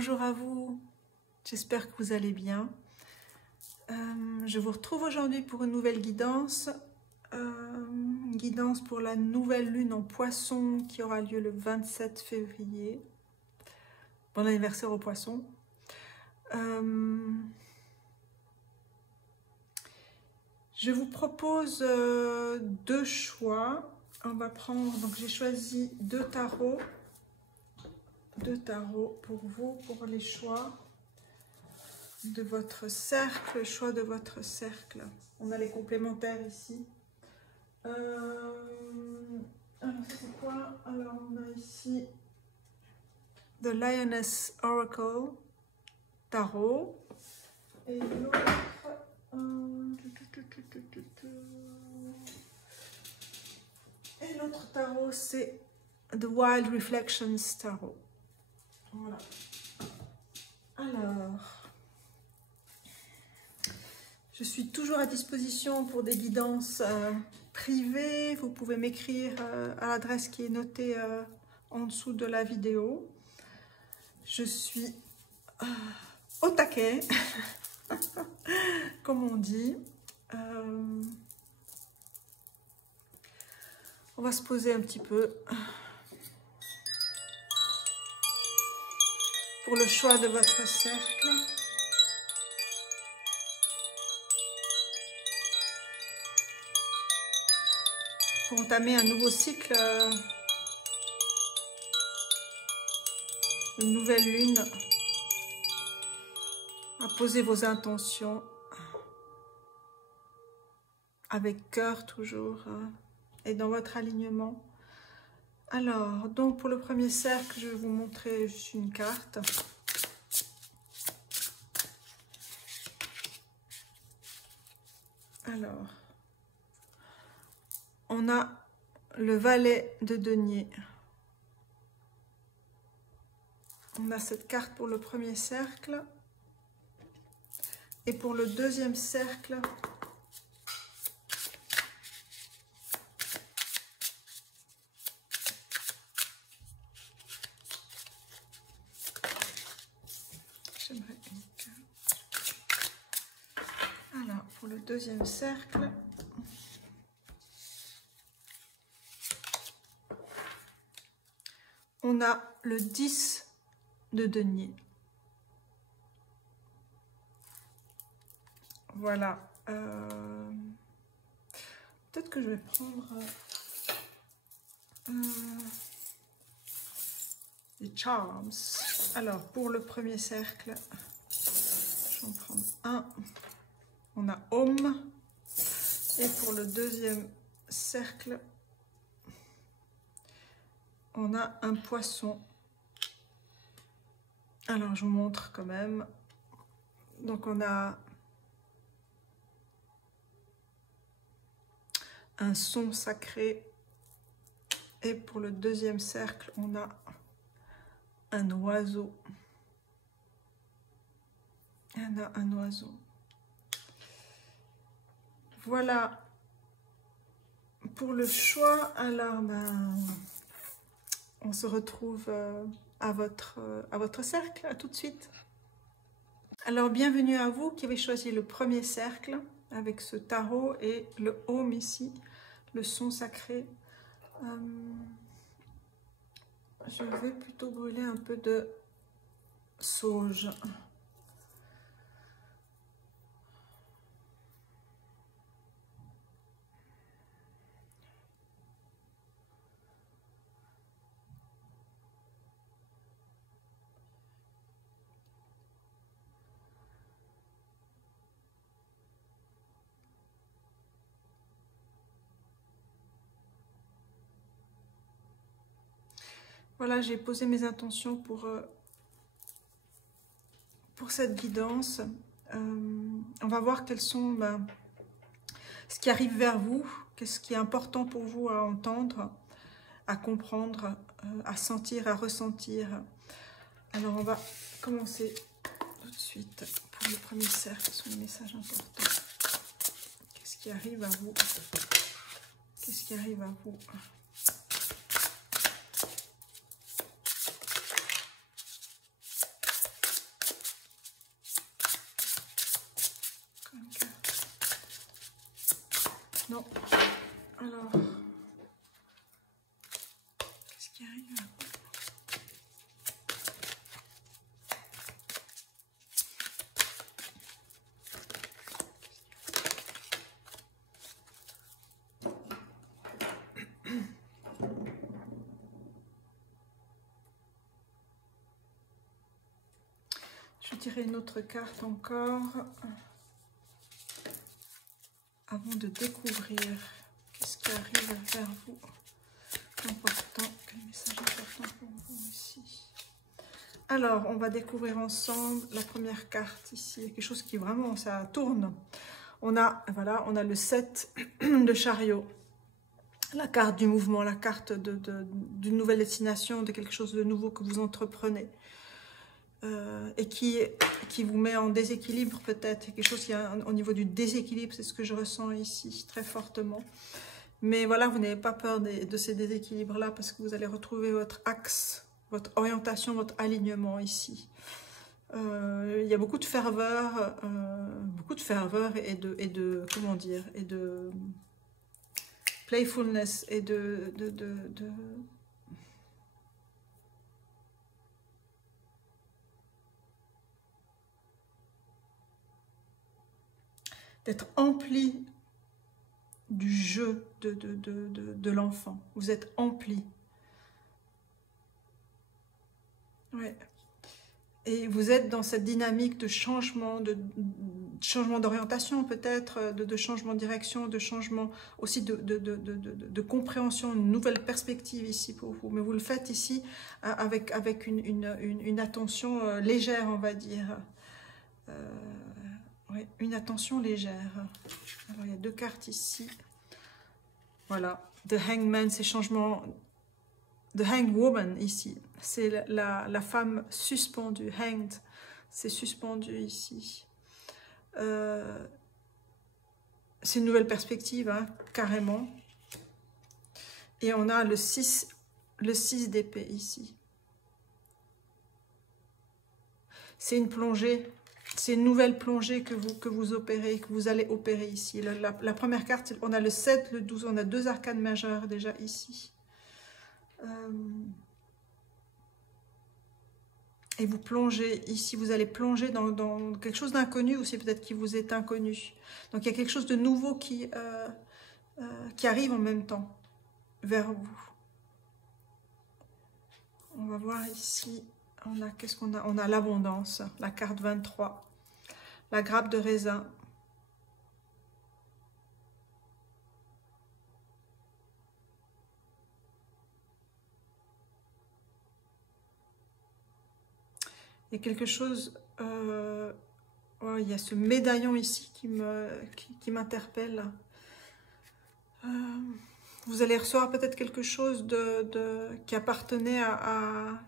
Bonjour à vous, j'espère que vous allez bien. Je vous retrouve aujourd'hui pour une nouvelle guidance. Une guidance pour la nouvelle lune en Poisson qui aura lieu le 27 février. Bon anniversaire aux Poissons. Je vous propose deux choix. On va prendre, donc j'ai choisi deux tarots pour vous, pour les choix de votre cercle, choix de votre cercle. On a les complémentaires ici. Alors c'est quoi? Alors on a ici The Lioness Oracle Tarot et l'autre tarot c'est The Wild Reflections Tarot. Voilà. Alors, je suis toujours à disposition pour des guidances privées. Vous pouvez m'écrire à l'adresse qui est notée en dessous de la vidéo. Je suis au taquet, comme on dit. On va se poser un petit peu pour le choix de votre cercle. Pour entamer un nouveau cycle, une nouvelle lune, à poser vos intentions avec cœur toujours et dans votre alignement. Alors, donc pour le premier cercle, je vais vous montrer juste une carte. Alors, on a le valet de denier. On a cette carte pour le premier cercle. Et pour le deuxième cercle, j'aimerais une carte. Alors, pour le deuxième cercle, on a le 10 de denier. Voilà. Peut-être que je vais prendre les charms. Alors, pour le premier cercle, je vais en prendre un. On a homme. Et pour le deuxième cercle, on a un poisson. Alors, je vous montre quand même. Donc, on a un son sacré. Et pour le deuxième cercle, on a un oiseau. On a un oiseau. Voilà pour le choix. Alors, on se retrouve à votre cercle. À tout de suite. Alors, bienvenue à vous qui avez choisi le premier cercle avec ce tarot et le home ici, le son sacré. Je vais plutôt brûler un peu de sauge. Voilà, j'ai posé mes intentions pour cette guidance. On va voir quels sont ce qui arrive vers vous, qu'est-ce qui est important pour vous à entendre, à comprendre, à sentir, à ressentir. Alors, on va commencer tout de suite pour le premier cercle. Ce sont les messages importants. Qu'est-ce qui arrive à vous? Qu'est-ce qui arrive à vous? Non. Alors, qu'est-ce qui arrive là? Je vais tirer une autre carte encore avant de découvrir qu'est-ce qui arrive vers vous. Important, quel message important pour vous ici. Alors, on va découvrir ensemble la première carte ici. Il y a quelque chose qui vraiment, ça tourne. On a, voilà, on a le 7 de chariot. La carte du mouvement, la carte d'une nouvelle destination, de quelque chose de nouveau que vous entreprenez. Et qui vous met en déséquilibre peut-être, quelque chose qui est au niveau du déséquilibre, c'est ce que je ressens ici très fortement. Mais voilà, vous n'avez pas peur de ces déséquilibres-là parce que vous allez retrouver votre axe, votre orientation, votre alignement ici. Il y a beaucoup de ferveur et de comment dire, et de playfulness et d'être empli du jeu de l'enfant. Vous êtes empli. Ouais. Et vous êtes dans cette dynamique de changement, changement d'orientation peut-être, de changement de direction, de changement aussi de compréhension, une nouvelle perspective ici pour vous. Mais vous le faites ici avec une attention légère, on va dire. Ouais, une attention légère. Alors, il y a deux cartes ici. Voilà. The Hangman, c'est changement. The Hanged Woman, ici. C'est la femme suspendue. Hanged, c'est suspendu ici. C'est une nouvelle perspective, hein, carrément. Et on a le 6 d'épée ici. C'est une plongée. C'est une nouvelle plongée que vous opérez, que vous allez opérer ici. La première carte, on a le 7, le 12, on a deux arcanes majeures déjà ici. Et vous plongez ici, vous allez plonger dans quelque chose d'inconnu aussi, peut-être qui vous est inconnu. Donc il y a quelque chose de nouveau qui arrive en même temps vers vous. On va voir ici, qu'est-ce qu'on a? On a l'abondance, la carte 23. La grappe de raisin. Il y a quelque chose... ouais, il y a ce médaillon ici qui m'interpelle. Vous allez recevoir peut-être quelque chose qui appartenait à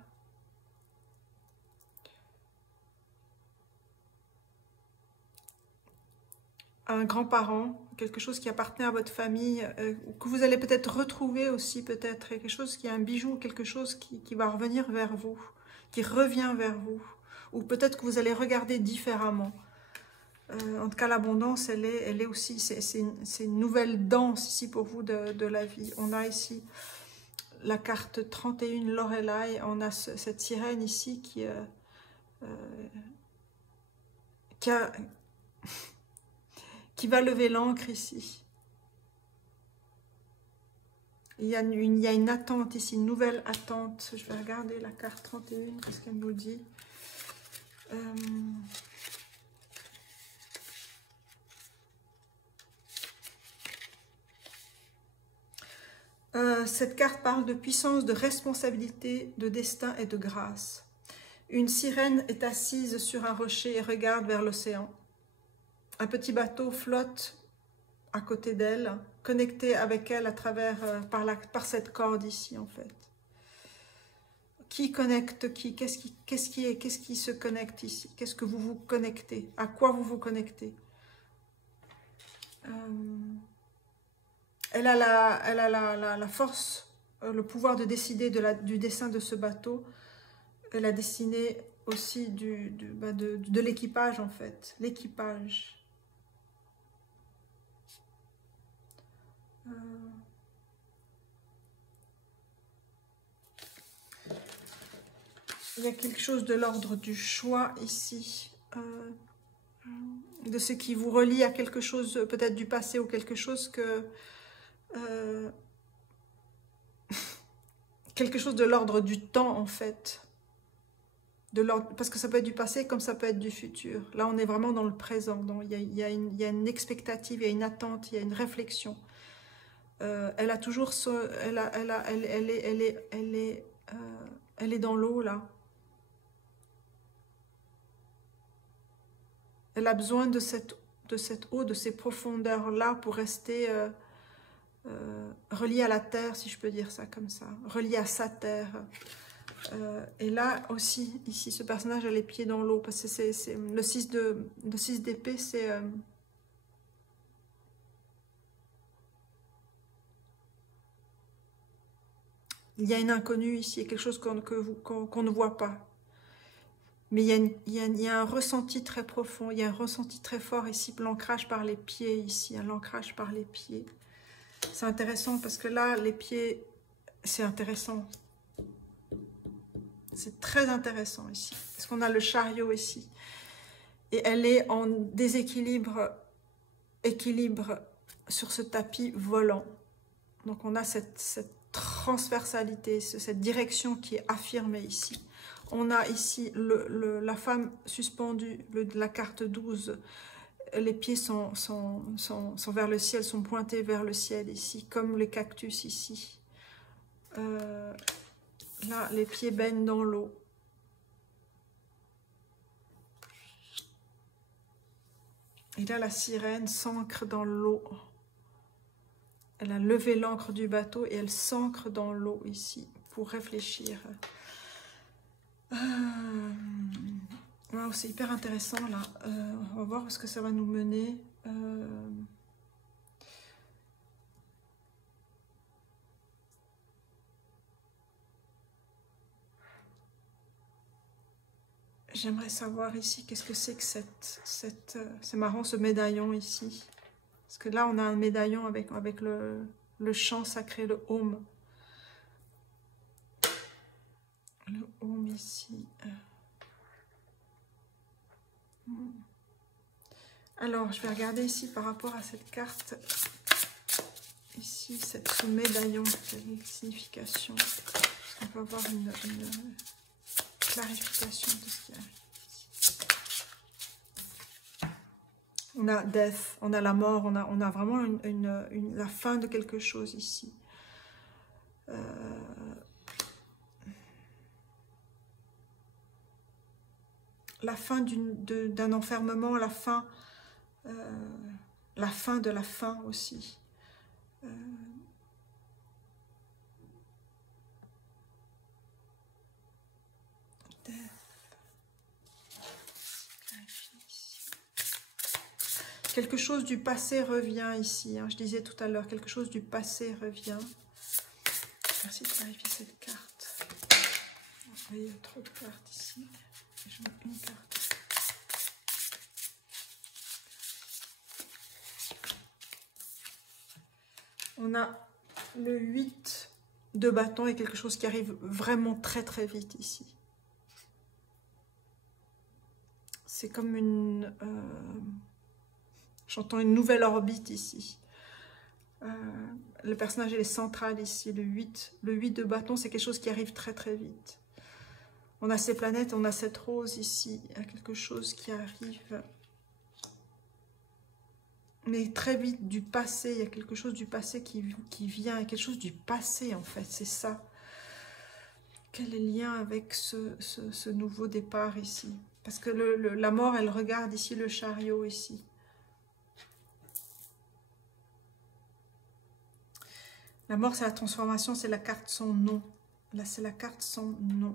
un grand-parent, quelque chose qui appartenait à votre famille, que vous allez peut-être retrouver aussi, peut-être, quelque chose qui est un bijou, quelque chose qui va revenir vers vous, qui revient vers vous, ou peut-être que vous allez regarder différemment. En tout cas, l'abondance, elle est aussi, c'est une nouvelle danse ici pour vous de la vie. On a ici la carte 31, Lorelai, on a cette sirène ici qui va lever l'ancre ici. Il y a une attente ici, une nouvelle attente. Je vais regarder la carte 31, qu'est-ce qu'elle nous dit. Cette carte parle de puissance, de responsabilité, de destin et de grâce. Une sirène est assise sur un rocher et regarde vers l'océan. Un petit bateau flotte à côté d'elle, connecté avec elle à travers, par cette corde ici en fait. Qui connecte qui? Qu'est-ce qui se connecte ici? Qu'est-ce que vous vous connectez? À quoi vous vous connectez? Elle a la force, le pouvoir de décider du dessin de ce bateau. Elle a dessiné aussi de l'équipage en fait. L'équipage. Il y a quelque chose de l'ordre du choix ici, de ce qui vous relie à quelque chose peut-être du passé ou quelque chose que... quelque chose de l'ordre du temps en fait. Parce que ça peut être du passé comme ça peut être du futur. Là on est vraiment dans le présent, donc il y a une expectative, il y a une attente, il y a une réflexion. Elle a toujours elle est dans l'eau là. Elle a besoin de cette eau, de ces profondeurs là pour rester reliée à la terre, si je peux dire ça comme ça, reliée à sa terre. Et là aussi, ici, ce personnage a les pieds dans l'eau, parce que c'est le 6 d'épée, c'est... il y a une inconnue ici, quelque chose qu'on ne voit pas. Mais il y a un ressenti très profond, il y a un ressenti très fort ici, l'ancrage par les pieds ici, l'ancrage par les pieds. C'est intéressant parce que là, les pieds, c'est intéressant. C'est très intéressant ici, parce qu'on a le chariot ici. Et elle est en équilibre sur ce tapis volant. Donc on a cette transversalité, cette direction qui est affirmée ici. On a ici la femme suspendue, la carte 12. Les pieds sont vers le ciel, sont pointés vers le ciel ici, comme les cactus ici. Là, les pieds baignent dans l'eau. Et là, la sirène s'ancre dans l'eau. Elle a levé l'ancre du bateau et elle s'ancre dans l'eau ici pour réfléchir. Wow, c'est hyper intéressant là. On va voir où est-ce que ça va nous mener. J'aimerais savoir ici qu'est-ce que c'est que c'est marrant ce médaillon ici. Parce que là on a un médaillon avec le chant sacré, le Om. Le Om ici. Alors je vais regarder ici par rapport à cette carte. Ici, ce médaillon, quelle signification? On peut avoir une clarification de ce qui arrive ici. On a death, on a la mort, on a vraiment la fin de quelque chose ici. La fin d'un enfermement, la fin de la fin aussi. Quelque chose du passé revient ici. Hein, je disais tout à l'heure, quelque chose du passé revient. Merci de clarifier cette carte. Il y a trop de cartes ici. Je mets une carte. On a le 8 de bâton et quelque chose qui arrive vraiment très très vite ici. C'est comme une... j'entends une nouvelle orbite ici. Le personnage il est central ici, le 8. Le 8 de bâton, c'est quelque chose qui arrive très très vite. On a ces planètes, on a cette rose ici. Il y a quelque chose qui arrive. Mais très vite, du passé. Il y a quelque chose du passé qui vient. Il y a quelque chose du passé, en fait. C'est ça. Quel est le lien avec ce nouveau départ ici? Parce que la mort, elle regarde ici le chariot ici. La mort, c'est la transformation, c'est la carte sans nom. Là, c'est la carte sans nom.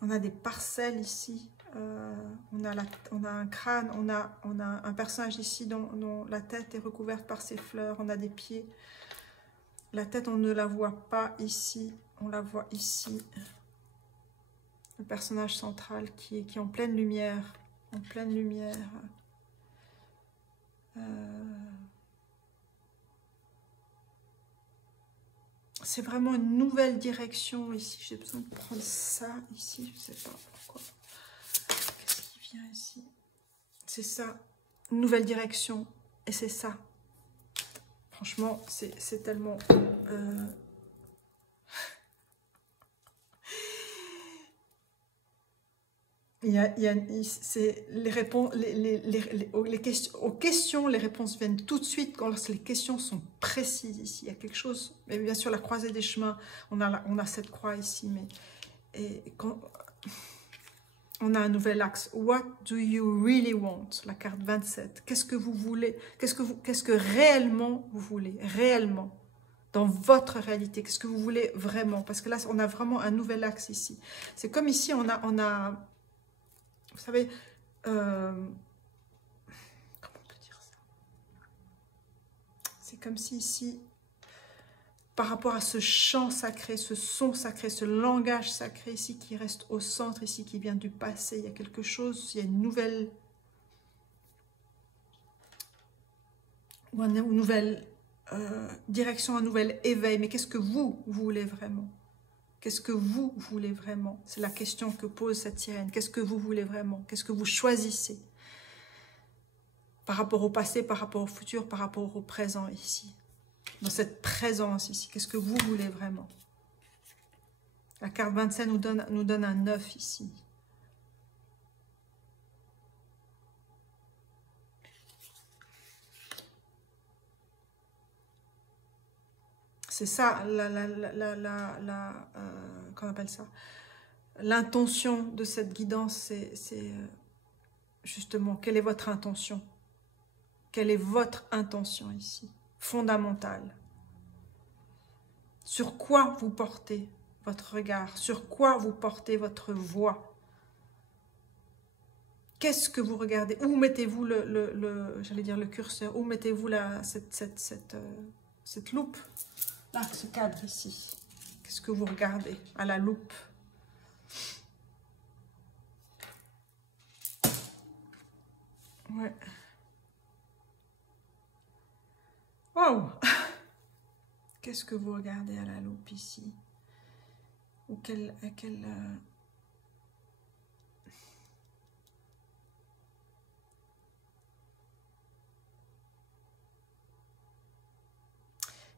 On a des parcelles ici. On a un crâne, on a un personnage ici dont la tête est recouverte par ses fleurs. On a des pieds. La tête, on ne la voit pas ici. On la voit ici. Le personnage central qui est en pleine lumière. En pleine lumière. C'est vraiment une nouvelle direction ici. J'ai besoin de prendre ça ici. Je ne sais pas pourquoi. Qu'est-ce qui vient ici? C'est ça. Une nouvelle direction. Et c'est ça. Franchement, c'est tellement... c'est les réponses, aux questions, les réponses viennent tout de suite quand les questions sont précises ici. Il y a quelque chose, mais bien sûr la croisée des chemins, on a cette croix ici, mais quand on a un nouvel axe. What do you really want? La carte 27. Qu'est-ce que vous voulez? Qu'est-ce que réellement vous voulez? Réellement. Dans votre réalité, qu'est-ce que vous voulez vraiment? Parce que là, on a vraiment un nouvel axe ici. C'est comme ici, on a vous savez, comment on peut dire ça? C'est comme si ici, par rapport à ce chant sacré, ce son sacré, ce langage sacré ici qui reste au centre, ici qui vient du passé, il y a quelque chose, il y a une nouvelle, direction, un nouvel éveil. Mais qu'est-ce que vous voulez vraiment? Qu'est-ce que vous voulez vraiment? C'est la question que pose cette sirène. Qu'est-ce que vous voulez vraiment? Qu'est-ce que vous choisissez? Par rapport au passé, par rapport au futur, par rapport au présent ici. Dans cette présence ici, qu'est-ce que vous voulez vraiment? La carte 27 nous donne un 9 ici. C'est ça, qu'on appelle ça? L'intention de cette guidance, c'est justement, quelle est votre intention? Quelle est votre intention ici? Fondamentale. Sur quoi vous portez votre regard? Sur quoi vous portez votre voix? Qu'est-ce que vous regardez? Où mettez-vous j'allais dire le curseur? Où mettez-vous cette loupe? Là, ce cadre ici. Qu'est-ce que vous regardez à la loupe? Ouais. Wow! Qu'est-ce que vous regardez à la loupe ici? Ou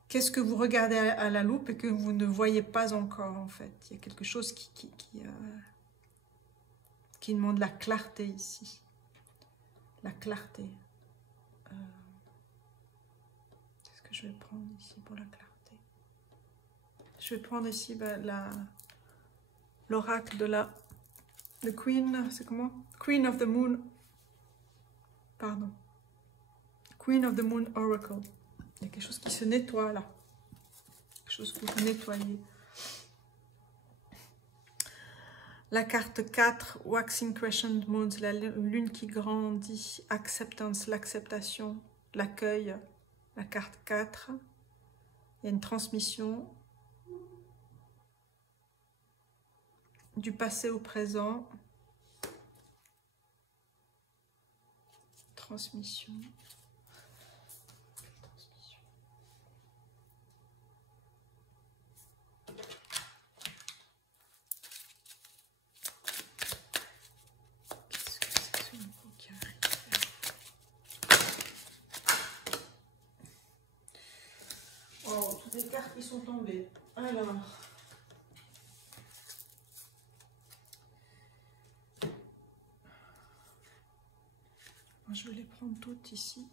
Qu'est-ce que vous regardez à la loupe et que vous ne voyez pas encore, en fait? Il y a quelque chose qui demande la clarté ici. La clarté. Qu'est-ce que je vais prendre ici pour la clarté? Je vais prendre ici l'oracle de le Queen, c'est comment? Queen of the Moon. Pardon. Queen of the Moon Oracle. Il y a quelque chose qui se nettoie là. Quelque chose que vous nettoyez. La carte 4, Waxing Crescent Moon, la lune qui grandit, Acceptance, l'acceptation, l'accueil. La carte 4, il y a une transmission du passé au présent. Transmission. Des cartes qui sont tombées. Alors, je vais les prendre toutes ici.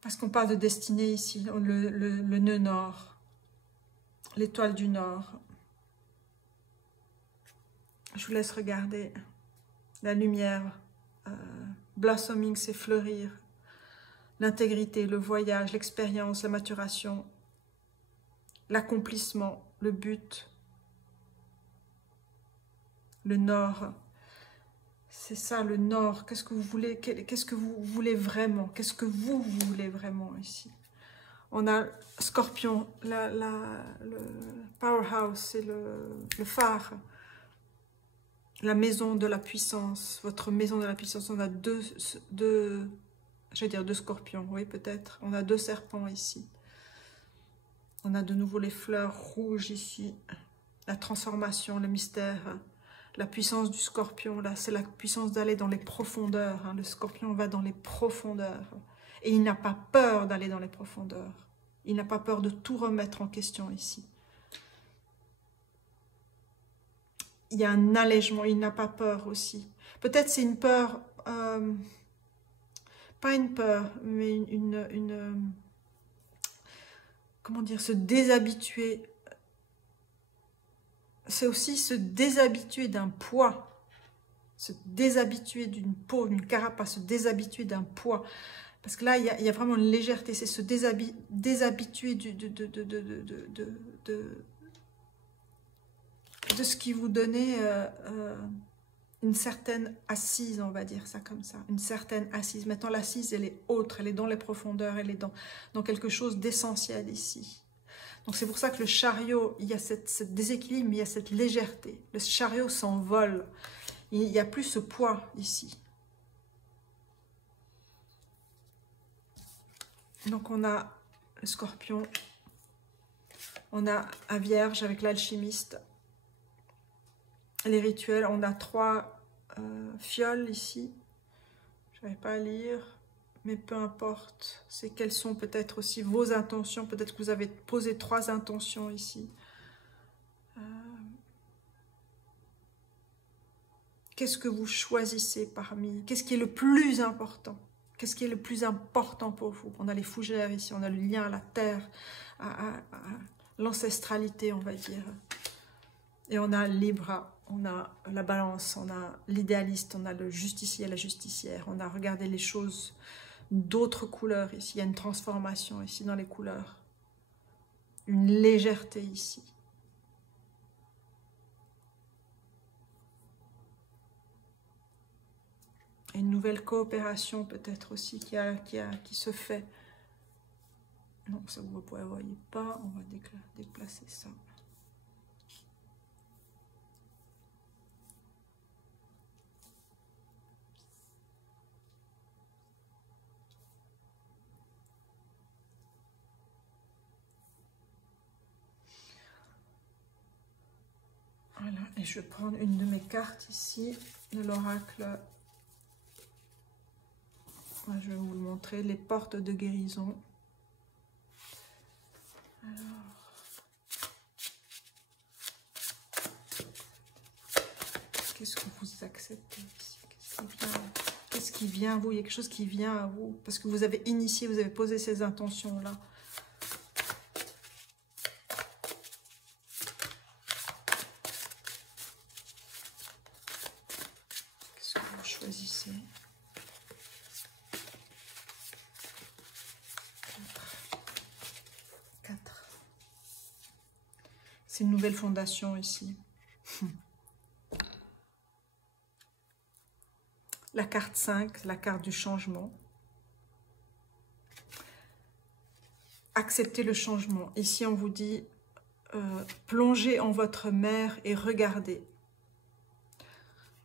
Parce qu'on parle de destinée ici, le nœud nord, l'étoile du nord. Je vous laisse regarder la lumière. Blossoming, c'est fleurir. L'intégrité, le voyage, l'expérience, la maturation, l'accomplissement, le but, le nord. C'est ça le nord. Qu'est-ce que vous voulez? Qu'est-ce que vous voulez vraiment? Qu'est-ce que vous voulez vraiment ici? On a Scorpion, le powerhouse, c'est le phare. La maison de la puissance, votre maison de la puissance. On a deux scorpions, oui peut-être. On a 2 serpents ici. On a de nouveau les fleurs rouges ici. La transformation, le mystère, la puissance du scorpion. Là, c'est la puissance d'aller dans les profondeurs. Hein. Le scorpion va dans les profondeurs. Et il n'a pas peur d'aller dans les profondeurs. Il n'a pas peur de tout remettre en question ici. Il y a un allègement, il n'a pas peur aussi. Peut-être c'est une peur, pas une peur, mais comment dire, se déshabituer. C'est aussi se déshabituer d'un poids, se déshabituer d'une peau, d'une carapace, se déshabituer d'un poids. Parce que là, il y a vraiment une légèreté, c'est se déshabituer de ce qui vous donnait une certaine assise, on va dire ça comme ça, une certaine assise. Maintenant, l'assise, elle est autre, elle est dans les profondeurs, elle est dans quelque chose d'essentiel ici. Donc, c'est pour ça que le chariot, il y a cette déséquilibre, mais il y a cette légèreté. Le chariot s'envole, il n'y a plus ce poids ici. Donc, on a le scorpion, on a un vierge avec l'alchimiste, les rituels, on a 3 fioles ici, je n'arrive pas à lire, mais peu importe, c'est quelles sont peut-être aussi vos intentions, peut-être que vous avez posé 3 intentions ici. Qu'est-ce que vous choisissez parmi, qu'est-ce qui est le plus important? Qu'est-ce qui est le plus important pour vous? On a les fougères ici, on a le lien à la terre, à l'ancestralité, on va dire. Et on a Libra, on a la balance, on a l'idéaliste, on a le justicier, la justicière. On a regardé les choses d'autres couleurs ici. Il y a une transformation ici dans les couleurs. Une légèreté ici. Et une nouvelle coopération peut-être aussi qui se fait. Non, ça vous ne voyez pas. On va déplacer ça. Voilà, et je vais prendre une de mes cartes ici, de l'oracle. Je vais vous le montrer, les portes de guérison. Alors, qu'est-ce que vous acceptez ici? Qu'est-ce qui vient à vous? Il y a quelque chose qui vient à vous, parce que vous avez initié, vous avez posé ces intentions-là. Qu'est-ce que vous choisissez? 4. C'est une nouvelle fondation ici. La carte 5, la carte du changement. Acceptez le changement. Ici, on vous dit, plongez en votre mer et regardez.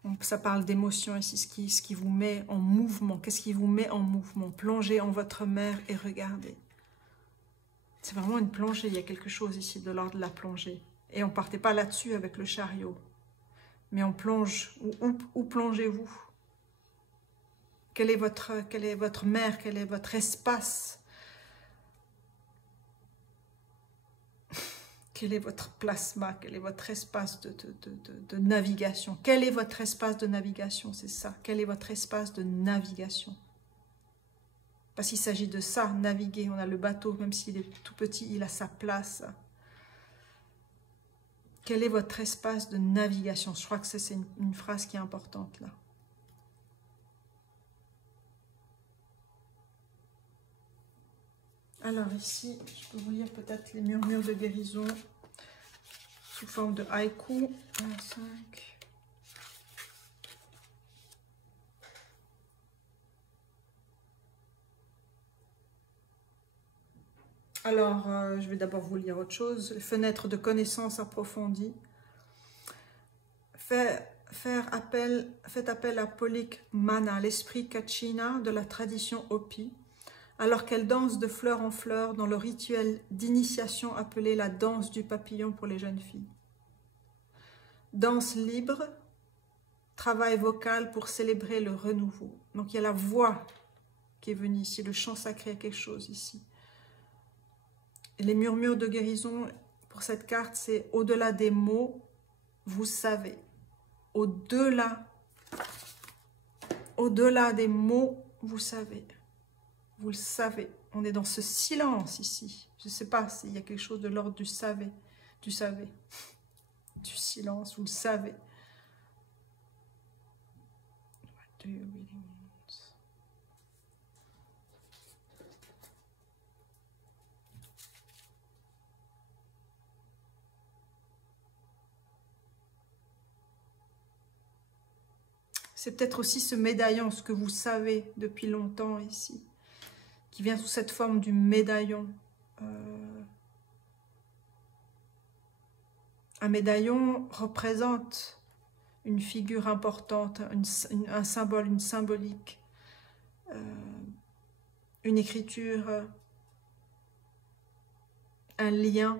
Donc, ça parle d'émotion ici, ce qui vous met en mouvement. Qu'est-ce qui vous met en mouvement? Plongez en votre mer et regardez. C'est vraiment une plongée. Il y a quelque chose ici de l'ordre de la plongée. Et on ne partait pas là-dessus avec le chariot. Mais on plonge. Où plongez-vous? Quelle est votre mer? Quel est votre espace? Quel est votre plasma? Quel est votre espace de navigation? Quel est votre espace de navigation? C'est ça. Quel est votre espace de navigation? Parce qu'il s'agit de ça, naviguer. On a le bateau, même s'il est tout petit, il a sa place. Quel est votre espace de navigation? Je crois que c'est une phrase qui est importante là. Alors ici, je peux vous lire peut-être les murmures de guérison sous forme de haïku. 1, 5. Alors, je vais d'abord vous lire autre chose. Les fenêtres de connaissances approfondies. Faites appel à Polik Mana, l'esprit Kachina de la tradition Hopi, alors qu'elle danse de fleur en fleur dans le rituel d'initiation appelé la danse du papillon pour les jeunes filles. Danse libre, travail vocal pour célébrer le renouveau. Donc il y a la voix qui est venue ici, le chant sacré, quelque chose ici. Et les murmures de guérison pour cette carte, c'est au-delà des mots, vous savez. Au-delà des mots, vous savez. Vous le savez. On est dans ce silence ici. Je ne sais pas s'il y a quelque chose de l'ordre du savez. Du savez. Du silence, vous le savez. What do you really want? C'est peut-être aussi ce médaillon, ce que vous savez depuis longtemps ici, qui vient sous cette forme du médaillon. Un médaillon représente une figure importante, un symbole, une symbolique, une écriture, un lien.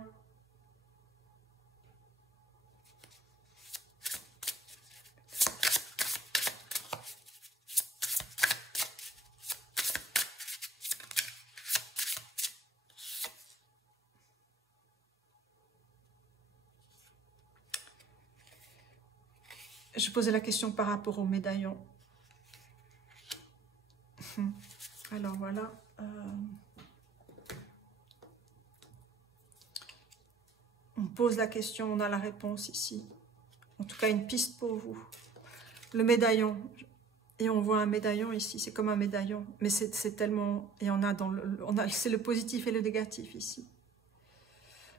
Je posais la question par rapport au médaillon. Alors voilà. On pose la question, on a la réponse ici. En tout cas, une piste pour vous. Le médaillon. Et on voit un médaillon ici, c'est comme un médaillon. Mais c'est tellement... Et on a dans c'est le positif et le négatif ici.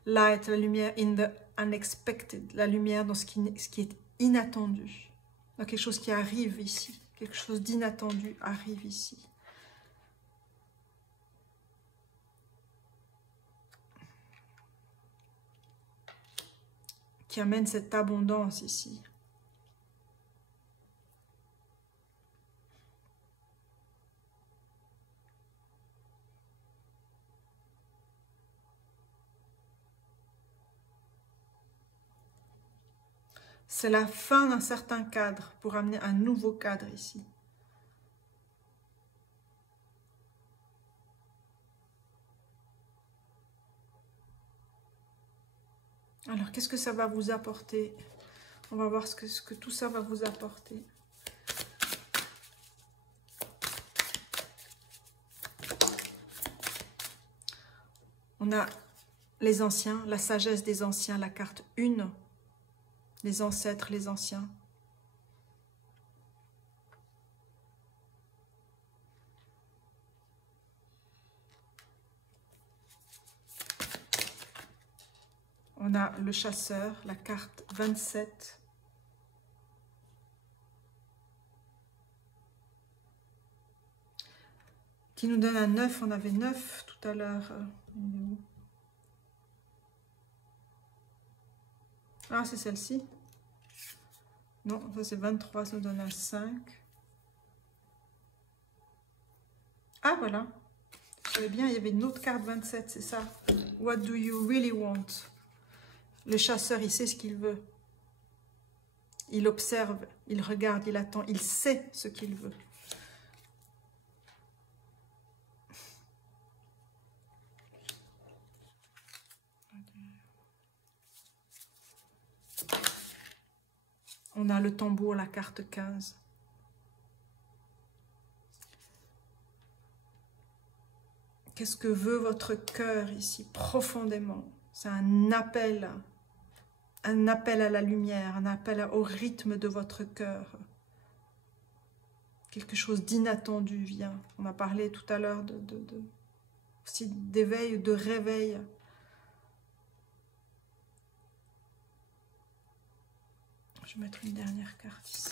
Light, la lumière in the unexpected. La lumière dans ce qui est inattendu. Donc quelque chose qui arrive ici. Quelque chose d'inattendu arrive ici. Qui amène cette abondance ici. C'est la fin d'un certain cadre pour amener un nouveau cadre ici. Alors, qu'est-ce que ça va vous apporter? On va voir ce que tout ça va vous apporter. On a les anciens, la sagesse des anciens, la carte 1. Les ancêtres, les anciens. On a le chasseur, la carte 27. Qui nous donne un 9. On avait 9 tout à l'heure. Ah, c'est celle-ci. Non, ça c'est 23, ça nous donne un 5. Ah, voilà. Je savais bien, il y avait une autre carte 27, c'est ça. What do you really want? Le chasseur, il sait ce qu'il veut. Il observe, il regarde, il attend, il sait ce qu'il veut. On a le tambour, la carte 15. Qu'est-ce que veut votre cœur ici, profondément? C'est un appel à la lumière, un appel au rythme de votre cœur. Quelque chose d'inattendu vient. On a parlé tout à l'heure aussi d'éveil, de réveil. Je vais mettre une dernière carte ici.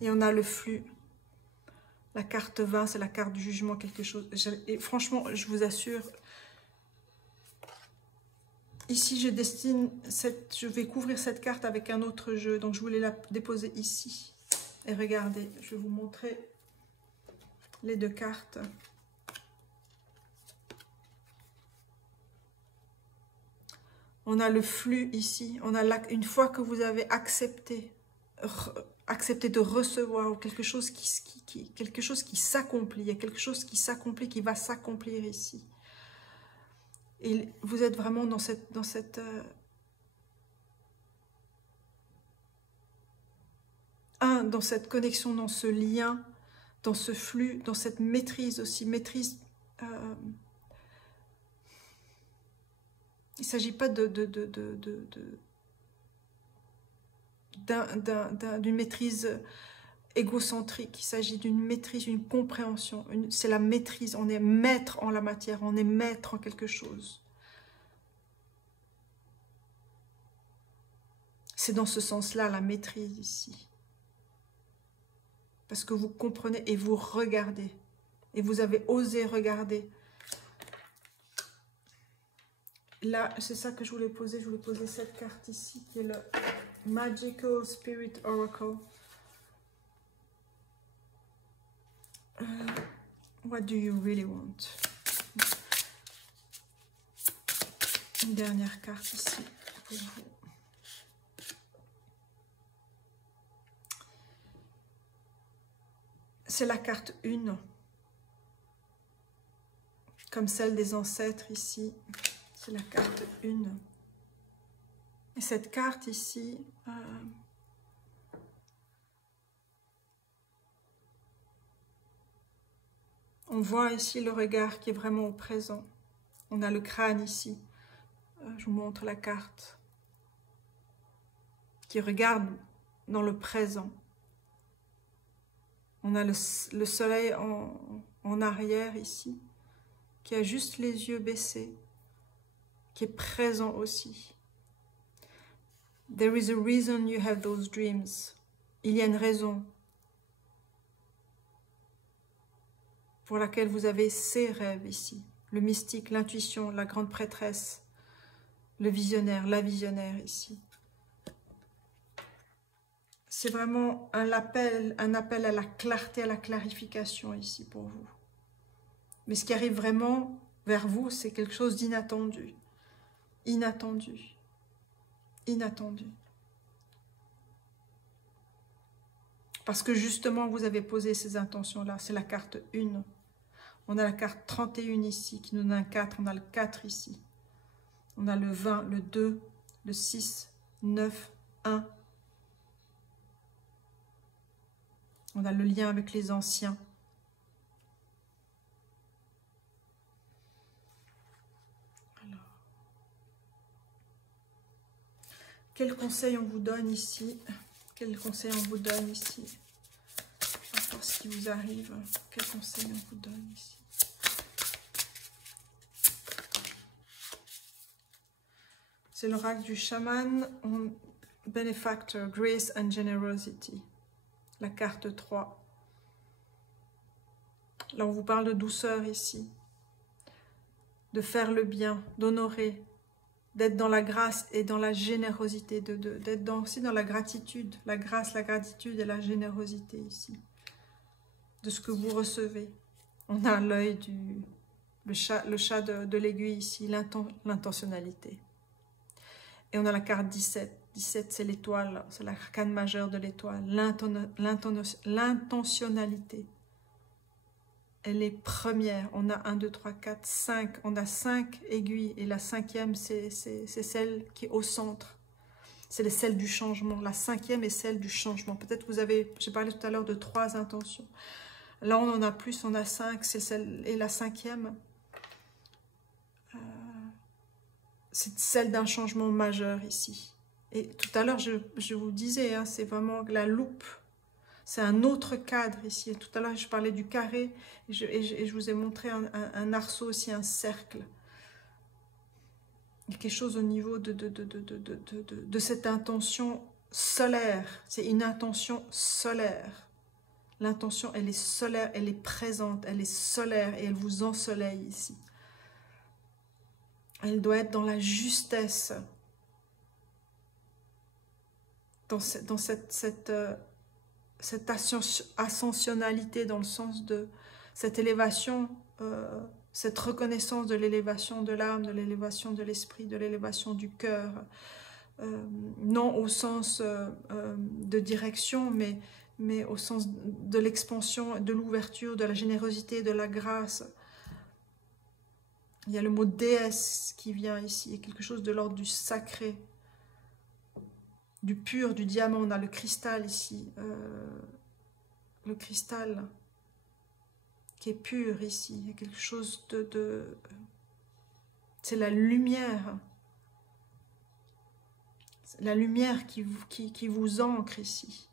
Et on a le flux. La carte 20, c'est la carte du jugement, quelque chose. Et franchement, je vous assure, ici, je vais couvrir cette carte avec un autre jeu. Donc, je voulais la déposer ici. Et regardez, je vais vous montrer les deux cartes. On a le flux ici. On a une fois que vous avez accepté de recevoir ou quelque chose qui s'accomplit. Il y a quelque chose qui s'accomplit, qui va s'accomplir ici. Et vous êtes vraiment dans cette connexion, dans ce lien, dans ce flux, dans cette maîtrise aussi. Maîtrise. Il ne s'agit pas d'une maîtrise égocentrique. Il s'agit d'une maîtrise, une compréhension. C'est la maîtrise. On est maître en la matière. On est maître en quelque chose. C'est dans ce sens-là la maîtrise ici. Parce que vous comprenez et vous regardez. Et vous avez osé regarder. Là, c'est ça que je voulais poser. Je voulais poser cette carte ici, qui est le Magical Spirit Oracle. What do you really want? Une dernière carte ici pour vous. C'est la carte 1. Comme celle des ancêtres ici. C'est la carte 1. Et cette carte ici, on voit ici le regard qui est vraiment au présent. On a le crâne ici. Je vous montre la carte. Qui regarde dans le présent. On a le soleil en arrière ici. Qui a juste les yeux baissés. Qui est présent aussi. There is a reason you have those dreams. Il y a une raison pour laquelle vous avez ces rêves ici. Le mystique, l'intuition, la grande prêtresse, le visionnaire, la visionnaire ici. C'est vraiment un appel à la clarté, à la clarification ici pour vous. Mais ce qui arrive vraiment vers vous, c'est quelque chose d'inattendu. Inattendu. Inattendu. Parce que justement, vous avez posé ces intentions-là. C'est la carte 1. On a la carte 31 ici, qui nous donne un 4. On a le 4 ici. On a le 20, le 2, le 6, 9, 1. On a le lien avec les anciens. Alors, quel conseil on vous donne ici? Quel conseil on vous donne ici? Par rapport à ce qui vous arrive, quel conseil on vous donne ici? C'est l'oracle du chaman, Benefactor, Grace and Generosity. La carte 3. Là, on vous parle de douceur ici. De faire le bien, d'honorer, d'être dans la grâce et dans la générosité, d'être aussi dans la gratitude, la grâce, la gratitude et la générosité ici. De ce que vous recevez. On a l'œil le chat de l'aiguille ici, l'intentionnalité. Et on a la carte 17. 17, c'est l'étoile, c'est l'arcane majeur de l'étoile, l'intentionnalité. Elle est première. On a 1, 2, 3, 4, 5. On a 5 aiguilles. Et la 5e, c'est celle qui est au centre. C'est celle du changement. La 5e est celle du changement. Peut-être que vous avez, j'ai parlé tout à l'heure de 3 intentions. Là, on en a plus, on a 5. C'est celle, et la 5e, c'est celle d'un changement majeur ici. Et tout à l'heure, je vous disais, hein, c'est vraiment la loupe. C'est un autre cadre ici. Tout à l'heure, je parlais du carré et je vous ai montré un arceau aussi, un cercle. Il y a quelque chose au niveau de cette intention solaire. C'est une intention solaire. L'intention, elle est solaire, elle est présente, elle est solaire et elle vous ensoleille ici. Elle doit être dans la justesse, dans cette ascensionnalité, dans le sens de cette élévation, cette reconnaissance de l'élévation de l'âme, de l'élévation de l'esprit, de l'élévation du cœur, non au sens de direction, mais au sens de l'expansion, de l'ouverture, de la générosité, de la grâce. Il y a le mot déesse qui vient ici, il y a quelque chose de l'ordre du sacré, du pur, du diamant. On a le cristal ici, le cristal qui est pur ici. Il y a quelque chose de c'est la lumière qui vous ancre ici.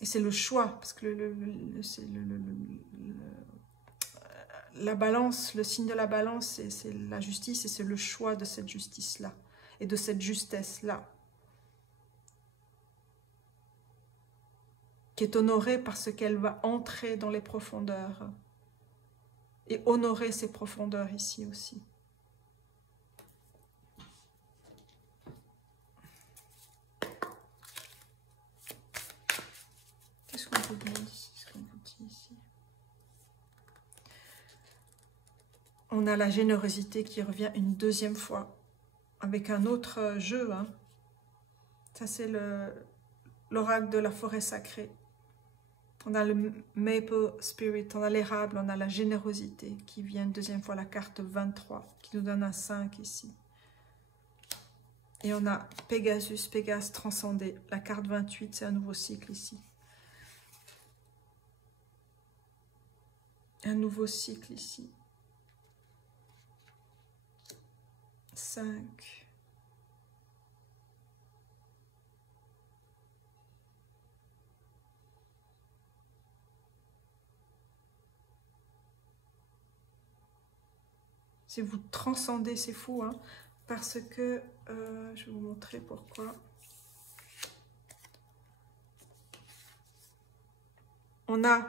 Et c'est le choix, parce que la balance, le signe de la balance, c'est la justice, et c'est le choix de cette justice-là, et de cette justesse-là, qui est honorée parce qu'elle va entrer dans les profondeurs, et honorer ces profondeurs ici aussi. Qu'est-ce qu'on vous dit ici? On a la générosité qui revient une deuxième fois, avec un autre jeu. Hein. Ça, c'est l'oracle de la forêt sacrée. On a le Maple Spirit, on a l'érable, on a la générosité qui vient une deuxième fois, la carte 23, qui nous donne un 5 ici. Et on a Pégasus, Pégase transcendé, la carte 28, c'est un nouveau cycle ici. Un nouveau cycle ici. 5. Si vous transcendez, c'est fou, hein, parce que, je vais vous montrer pourquoi. On a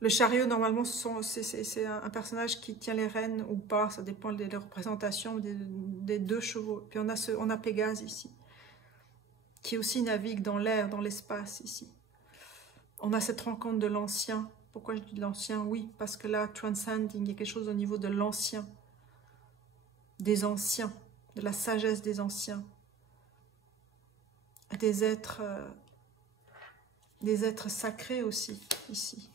le chariot, normalement, c'est un personnage qui tient les rênes ou pas, ça dépend des représentations des deux chevaux. Puis on a Pégase ici, qui aussi navigue dans l'air, dans l'espace ici. On a cette rencontre de l'ancien. Pourquoi je dis l'ancien? Oui, parce que là, transcending, il y a quelque chose au niveau de l'ancien, des anciens, de la sagesse des anciens, des êtres sacrés aussi, ici.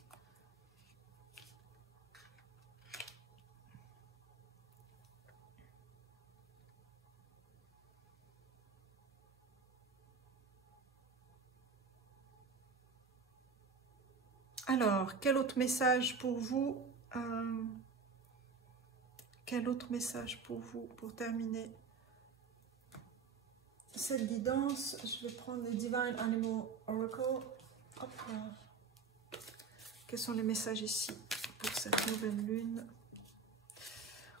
Alors, quel autre message pour vous? Quel autre message pour vous, pour terminer cette guidance? Je vais prendre les Divine Animal Oracle. Hop là. Quels sont les messages ici pour cette nouvelle lune?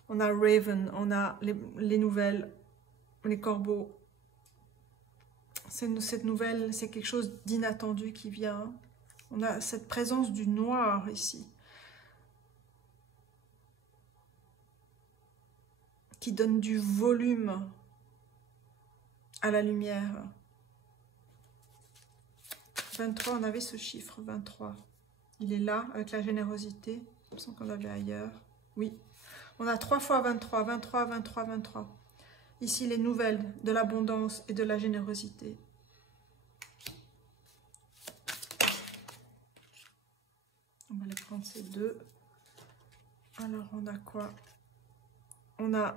On a Raven, on a les nouvelles, les corbeaux. Cette nouvelle, c'est quelque chose d'inattendu qui vient. On a cette présence du noir ici, qui donne du volume à la lumière. 23, on avait ce chiffre 23. Il est là, avec la générosité. Il me semble qu'on l'avait ailleurs. Oui. On a 3 fois 23, 23, 23, 23. Ici, les nouvelles de l'abondance et de la générosité. On va les prendre ces deux. Alors, on a quoi? On a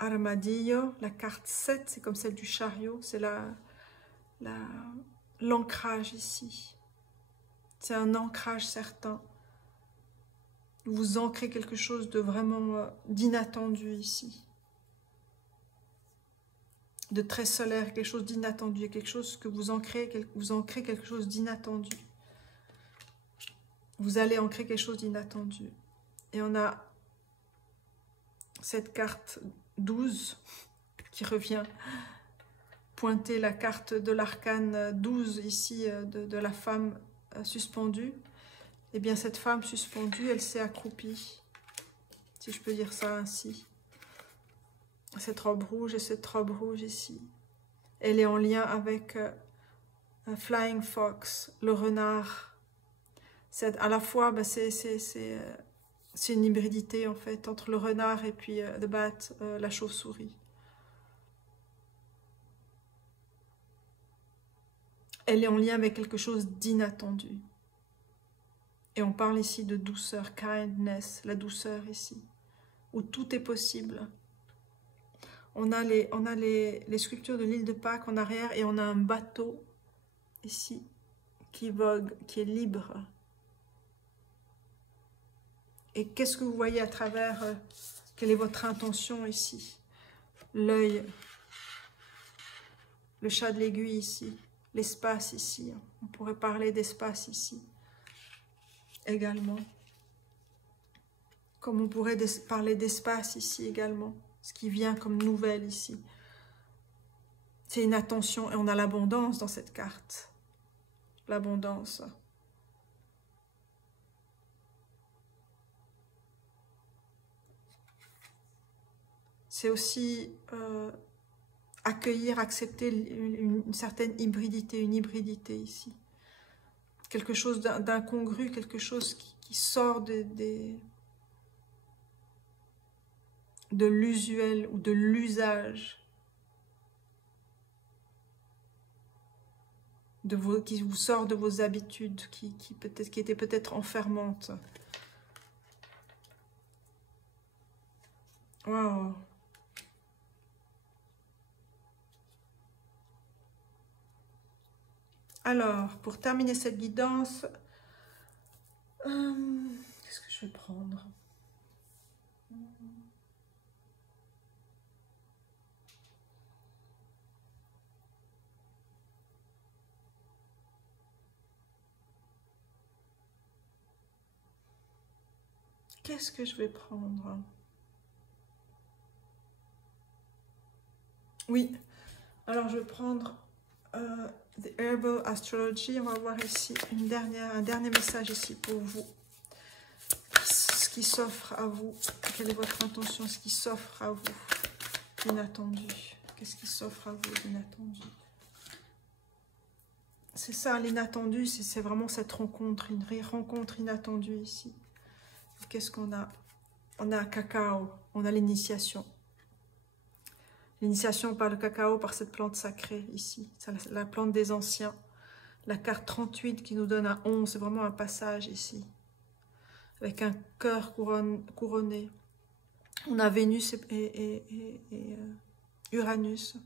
Armadillo, la carte 7, c'est comme celle du chariot. C'est l'ancrage ici. C'est un ancrage certain. Vous ancrez quelque chose de vraiment d'inattendu ici. De très solaire, quelque chose d'inattendu. Quelque chose que vous ancrez quelque chose d'inattendu. Vous allez ancrer quelque chose d'inattendu. Et on a cette carte 12 qui revient. pointer la carte de l'arcane 12 ici, de la femme suspendue. Eh bien, cette femme suspendue, elle s'est accroupie, si je peux dire ça ainsi. Cette robe rouge et cette robe rouge ici. Elle est en lien avec un Flying Fox, le renard. À la fois, bah, c'est une hybridité en fait entre le renard et puis the bat, la chauve-souris. Elle est en lien avec quelque chose d'inattendu. Et on parle ici de douceur, kindness, la douceur ici, où tout est possible. On a les sculptures de l'île de Pâques en arrière et on a un bateau ici qui vogue, qui est libre. Et qu'est-ce que vous voyez à travers, quelle est votre intention ici? L'œil, le chat de l'aiguille ici, l'espace ici. On pourrait parler d'espace ici également. Comme on pourrait parler d'espace ici également. Ce qui vient comme nouvelle ici. C'est une attention et on a l'abondance dans cette carte. L'abondance. C'est aussi accueillir, accepter une certaine hybridité, une hybridité ici. Quelque chose d'incongru, quelque chose qui sort de l'usuel ou de l'usage. Qui vous sort de vos habitudes, qui étaient peut-être enfermantes. Wow. Alors, pour terminer cette guidance, qu'est-ce que je vais prendre? Qu'est-ce que je vais prendre? Oui, alors je vais prendre The Herbal Astrology. On va voir ici un dernier message ici pour vous. Ce qui s'offre à vous. Quelle est votre intention? Ce qui s'offre à vous d'inattendu. Qu'est-ce qui s'offre à vous d'inattendu? C'est ça, l'inattendu, c'est vraiment cette rencontre, une rencontre inattendue ici. Qu'est-ce qu'on a? On a un cacao, on a l'initiation. L'initiation par le cacao, par cette plante sacrée ici. C'est la plante des anciens. La carte 38 qui nous donne un 11, c'est vraiment un passage ici. Avec un cœur couronné. On a Vénus et Uranus.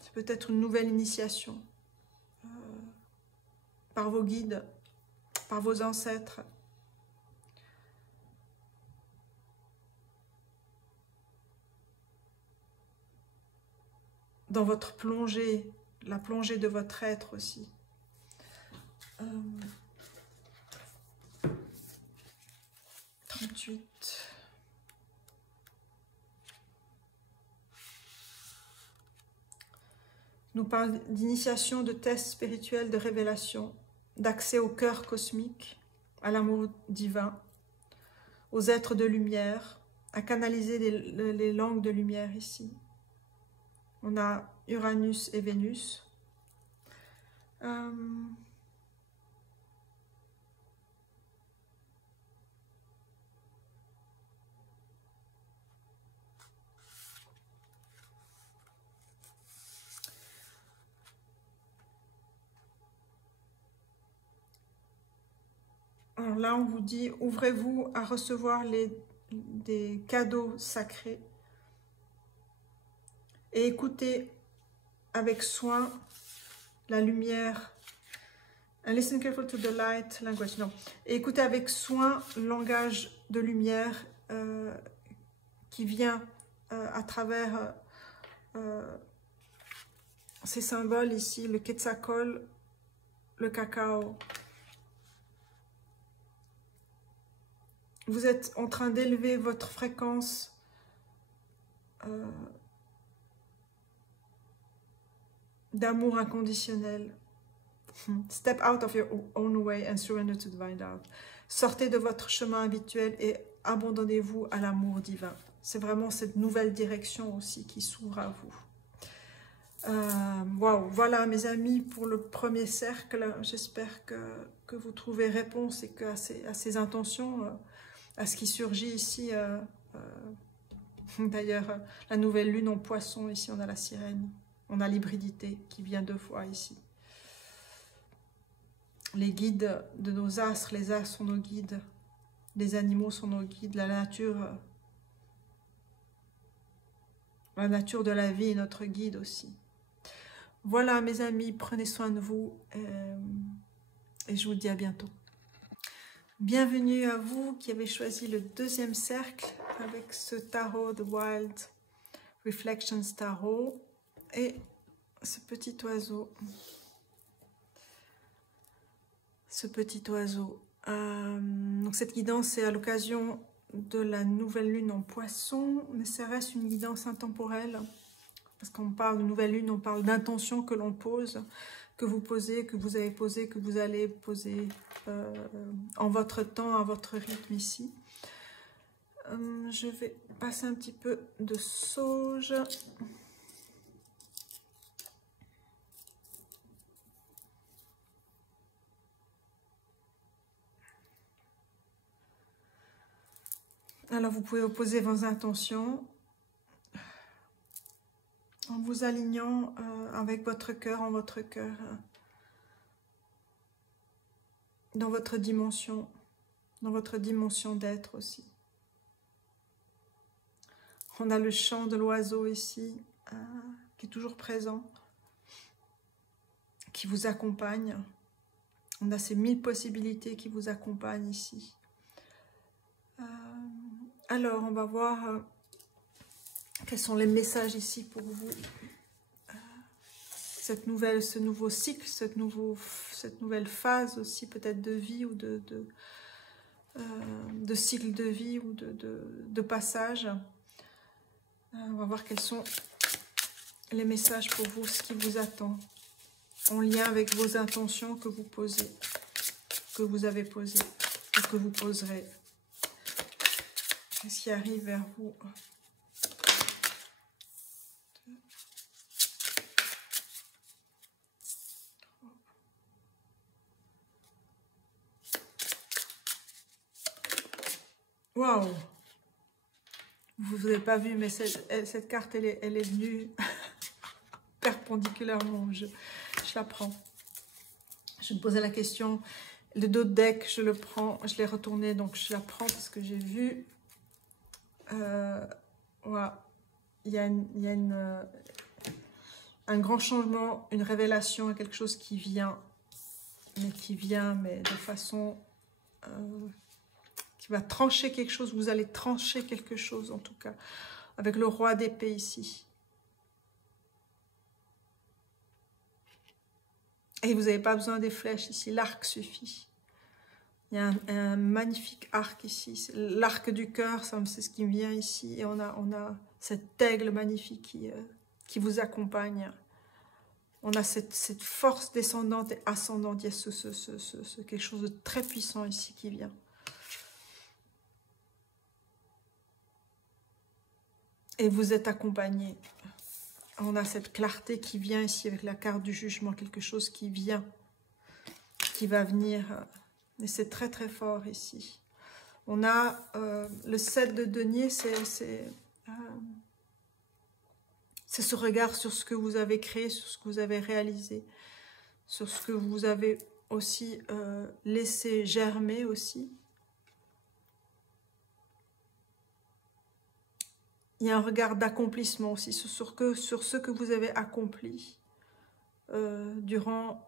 C'est peut-être une nouvelle initiation. Par vos guides, par vos ancêtres. Dans votre plongée, la plongée de votre être aussi. 38. Nous parle d'initiation, de tests spirituels, de révélation, d'accès au cœur cosmique, à l'amour divin, aux êtres de lumière, à canaliser les langues de lumière ici. On a Uranus et Vénus. Alors là, on vous dit, ouvrez-vous à recevoir des cadeaux sacrés et écoutez avec soin la lumière. And listen carefully to the light language. Non. Et écoutez avec soin le langage de lumière qui vient à travers ces symboles ici, le Quetzalcoatl, le cacao. Vous êtes en train d'élever votre fréquence d'amour inconditionnel. Step out of your own way and surrender to divine love. Sortez de votre chemin habituel et abandonnez-vous à l'amour divin. C'est vraiment cette nouvelle direction aussi qui s'ouvre à vous. Wow. Voilà mes amis pour le premier cercle. J'espère que vous trouvez réponse et qu'à ces intentions, à ce qui surgit ici. D'ailleurs, la nouvelle lune en poisson, ici on a la sirène. On a l'hybridité qui vient 2 fois ici. Les guides de nos astres, les astres sont nos guides. Les animaux sont nos guides. La nature de la vie est notre guide aussi. Voilà mes amis, prenez soin de vous et je vous dis à bientôt. Bienvenue à vous qui avez choisi le 2e cercle avec ce tarot de Wild Reflections Tarot et ce petit oiseau. Donc cette guidance est à l'occasion de la nouvelle lune en poisson, mais ça reste une guidance intemporelle. Parce qu'on parle de nouvelle lune, on parle d'intention que l'on pose, que vous posez, que vous avez posé, que vous allez poser en votre temps, à votre rythme ici. Je vais passer un petit peu de sauge. Alors vous pouvez poser vos intentions en vous alignant avec votre cœur, dans votre dimension d'être aussi. On a le chant de l'oiseau ici, qui est toujours présent, qui vous accompagne. On a ces 1000 possibilités qui vous accompagnent ici. Alors, on va voir quels sont les messages ici pour vous. Ce nouveau cycle, cette nouvelle phase aussi peut-être de vie ou de cycle de vie ou de passage. On va voir quels sont les messages pour vous, ce qui vous attend, en lien avec vos intentions que vous posez, que vous avez posées et que vous poserez. Qu'est-ce qui arrive vers vous? Waouh! Vous n'avez pas vu, mais cette carte, elle est venue perpendiculairement. Je la prends. Je me posais la question. Le dos de deck, je le prends. Je l'ai retourné, donc je la prends parce que j'ai vu. Voilà. Il y a un grand changement, une révélation, quelque chose qui vient, mais de façon... qui va trancher quelque chose, vous allez trancher quelque chose en tout cas, avec le roi d'épée ici. Et vous n'avez pas besoin des flèches ici, l'arc suffit. Il y a un magnifique arc ici, l'arc du cœur, c'est ce qui me vient ici, et on a cet aigle magnifique qui vous accompagne. On a cette force descendante et ascendante, il y a quelque chose de très puissant ici qui vient. Et vous êtes accompagné. On a cette clarté qui vient ici avec la carte du jugement, quelque chose qui vient, qui va venir. Et c'est très très fort ici. On a le 7 de denier, c'est ce regard sur ce que vous avez créé, sur ce que vous avez réalisé, sur ce que vous avez aussi laissé germer aussi. Il y a un regard d'accomplissement aussi sur ce que vous avez accompli durant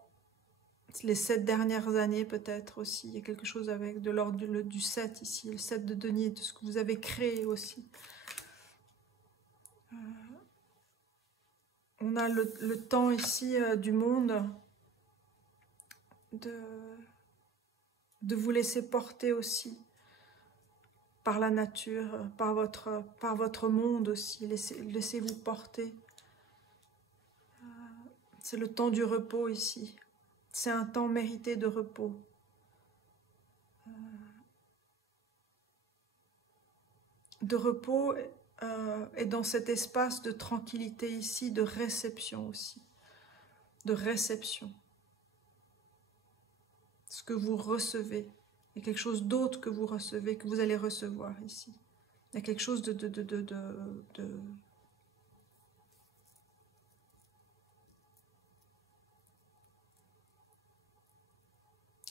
les 7 dernières années peut-être aussi. Il y a quelque chose avec de l'ordre du 7 ici, le 7 de denier, de ce que vous avez créé aussi. On a le temps ici du monde de vous laisser porter aussi par la nature, par votre monde aussi. Laissez-vous porter. C'est le temps du repos ici. C'est un temps mérité de repos. De repos et dans cet espace de tranquillité ici, de réception aussi. De réception. Ce que vous recevez. Il y a quelque chose d'autre que vous recevez, que vous allez recevoir ici. Il y a quelque chose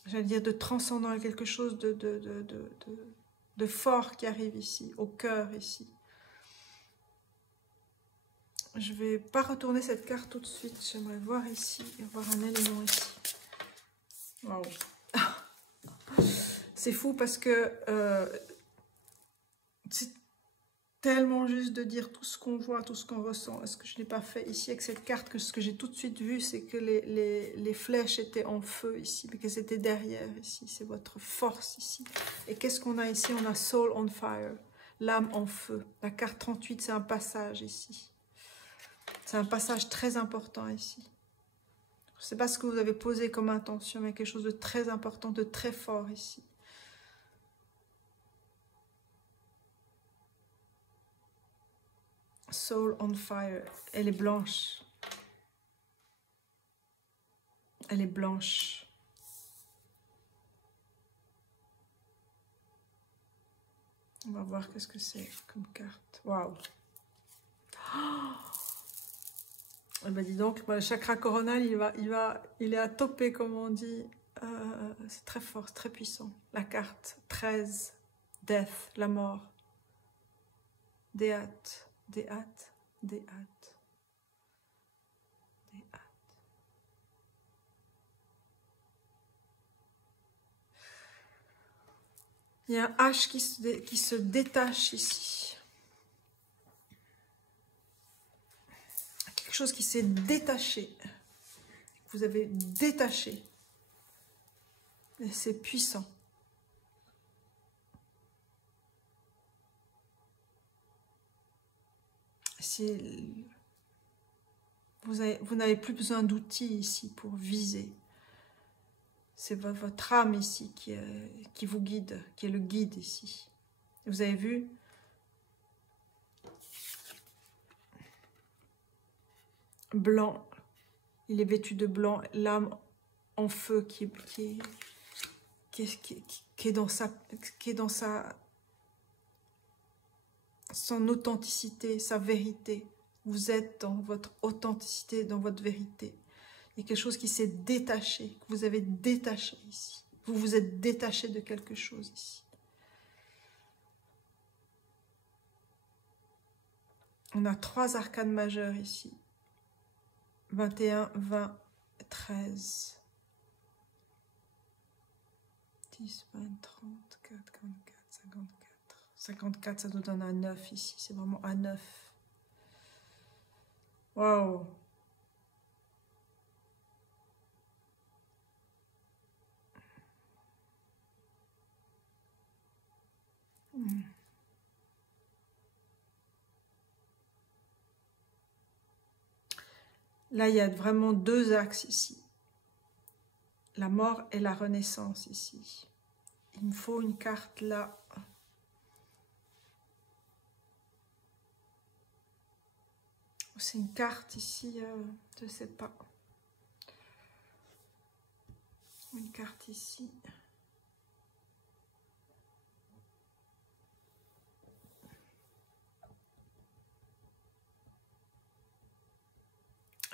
j'allais dire de transcendant, il y a quelque chose de fort qui arrive ici, au cœur ici. Je ne vais pas retourner cette carte tout de suite. J'aimerais voir ici, et voir un élément ici. Waouh. C'est fou parce que c'est tellement juste de dire tout ce qu'on voit, tout ce qu'on ressent. Est-ce que je n'ai pas fait ici avec cette carte, que ce que j'ai tout de suite vu, c'est que les flèches étaient en feu ici, mais qu'elles étaient derrière ici. C'est votre force ici. Et qu'est-ce qu'on a ici? On a Soul on Fire, l'âme en feu. La carte 38, c'est un passage ici. C'est un passage très important ici. Je ne sais pas ce que vous avez posé comme intention, mais quelque chose de très important, de très fort ici. Soul on Fire. Elle est blanche. Elle est blanche. On va voir qu'est-ce que c'est comme carte. Waouh. Eh ben dis donc, le chakra coronal, il est à toper, comme on dit. C'est très fort, c'est très puissant. La carte 13, Death, la mort. Des hâtes, des hâtes, des hâtes. Des hâtes. Il y a un H qui se détache ici. Quelque chose qui s'est détaché. Vous avez détaché. Et c'est puissant. Vous n'avez plus besoin d'outils ici pour viser. C'est votre âme ici qui vous guide, qui est le guide ici. Et vous avez vu? Blanc. Il est vêtu de blanc. L'âme en feu qui est dans son authenticité, sa vérité. Vous êtes dans votre authenticité, dans votre vérité. Il y a quelque chose qui s'est détaché, que vous avez détaché ici. Vous vous êtes détaché de quelque chose ici. On a 3 arcanes majeures ici. 21, 20, 13. 10, 20, 30, 4, 44, 54. 54, ça nous donne un 9 ici. C'est vraiment un 9. Waouh! Là, il y a vraiment 2 axes ici. La mort et la renaissance ici. Il me faut une carte là. C'est une carte ici, je ne sais pas. Une carte ici.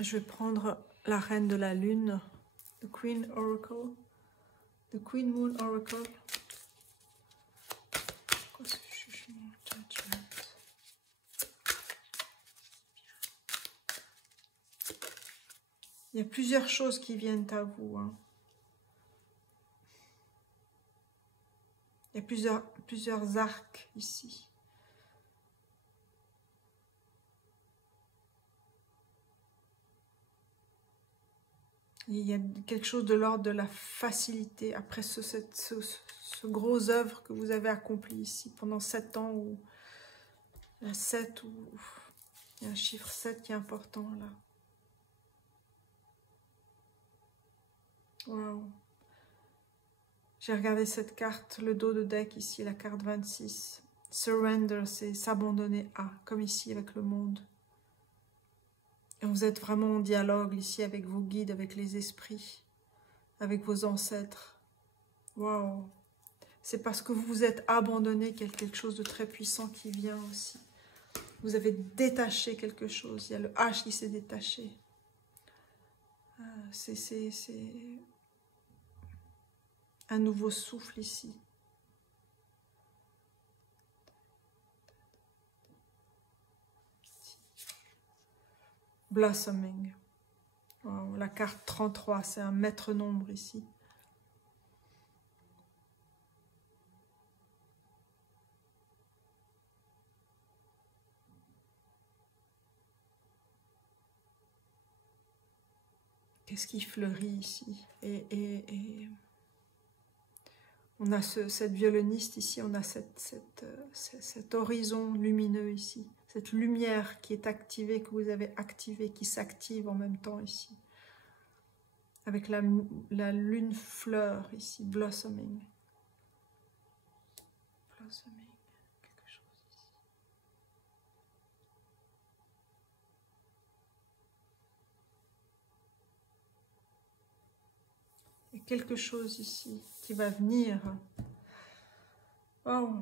Je vais prendre la reine de la lune, the Queen Oracle, the Queen Moon Oracle. Il y a plusieurs choses qui viennent à vous. Hein. Il y a plusieurs arcs ici. Il y a quelque chose de l'ordre de la facilité après ce gros œuvre que vous avez accompli ici pendant 7 ans. Ou 7 ou il y a un chiffre 7 qui est important là. Wow. J'ai regardé cette carte, le dos de deck ici, la carte 26. Surrender, c'est s'abandonner à, comme ici avec le monde. Et vous êtes vraiment en dialogue ici avec vos guides, avec les esprits, avec vos ancêtres. Waouh! C'est parce que vous vous êtes abandonné qu'il y a quelque chose de très puissant qui vient aussi. Vous avez détaché quelque chose. Il y a le H qui s'est détaché. C'est un nouveau souffle ici. Blossoming. Wow, la carte 33, c'est un maître nombre ici. Qu'est-ce qui fleurit ici? Et on a cette violoniste ici, on a cet horizon lumineux ici. Cette lumière qui est activée, que vous avez activée, qui s'active en même temps ici. Avec la lune fleur ici, blossoming. Blossoming, quelque chose ici. Il y a quelque chose ici qui va venir. Oh,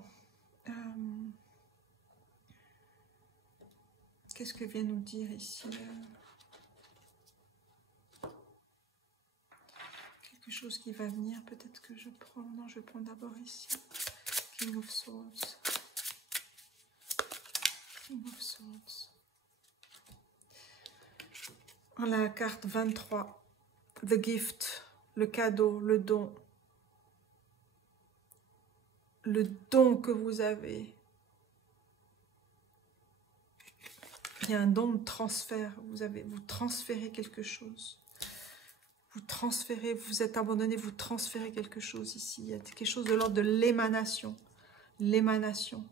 qu'est-ce que vient nous dire ici? Quelque chose qui va venir, peut-être que je prends... Non, je prends d'abord ici. King of Swords. King of Swords. La carte 23. The gift, le cadeau, le don. Le don que vous avez. Il y a un don de transfert. Vous transférez quelque chose. Vous transférez, vous êtes abandonné, vous transférez quelque chose ici. Il y a quelque chose de l'ordre de l'émanation. L'émanation.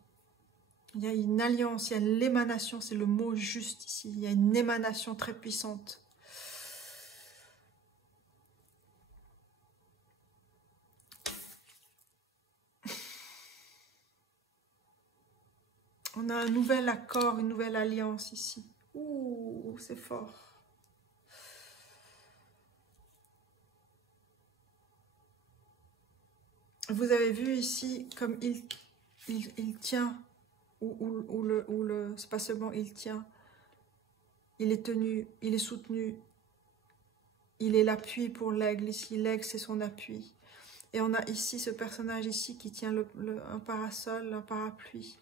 Il y a une alliance, il y a l'émanation, c'est le mot juste ici. Il y a une émanation très puissante. On a un nouvel accord, une nouvelle alliance ici. Ouh, c'est fort. Vous avez vu ici comme il tient, c'est pas seulement il tient, il est tenu, il est soutenu, il est l'appui pour l'aigle ici, l'aigle c'est son appui. Et on a ici ce personnage ici qui tient un parasol, un parapluie.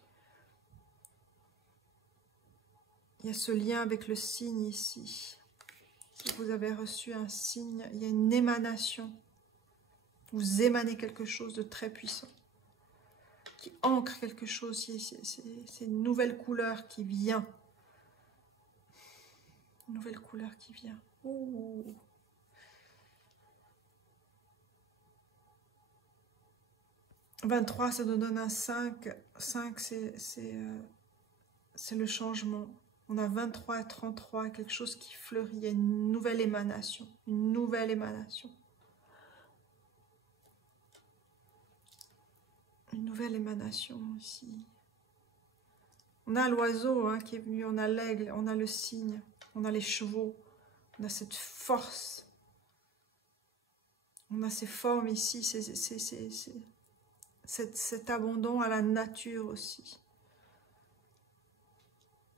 Il y a ce lien avec le signe ici. Si vous avez reçu un signe, il y a une émanation. Vous émanez quelque chose de très puissant. Qui ancre quelque chose. C'est une nouvelle couleur qui vient. Une nouvelle couleur qui vient. Ouh. « 23, ça nous donne un 5. 5, c'est le changement. On a 23 et 33, quelque chose qui fleurit. Il y a une nouvelle émanation. Une nouvelle émanation. Une nouvelle émanation ici. On a l'oiseau hein, qui est venu, on a l'aigle, on a le cygne, on a les chevaux. On a cette force. On a ces formes ici, cet abandon à la nature aussi.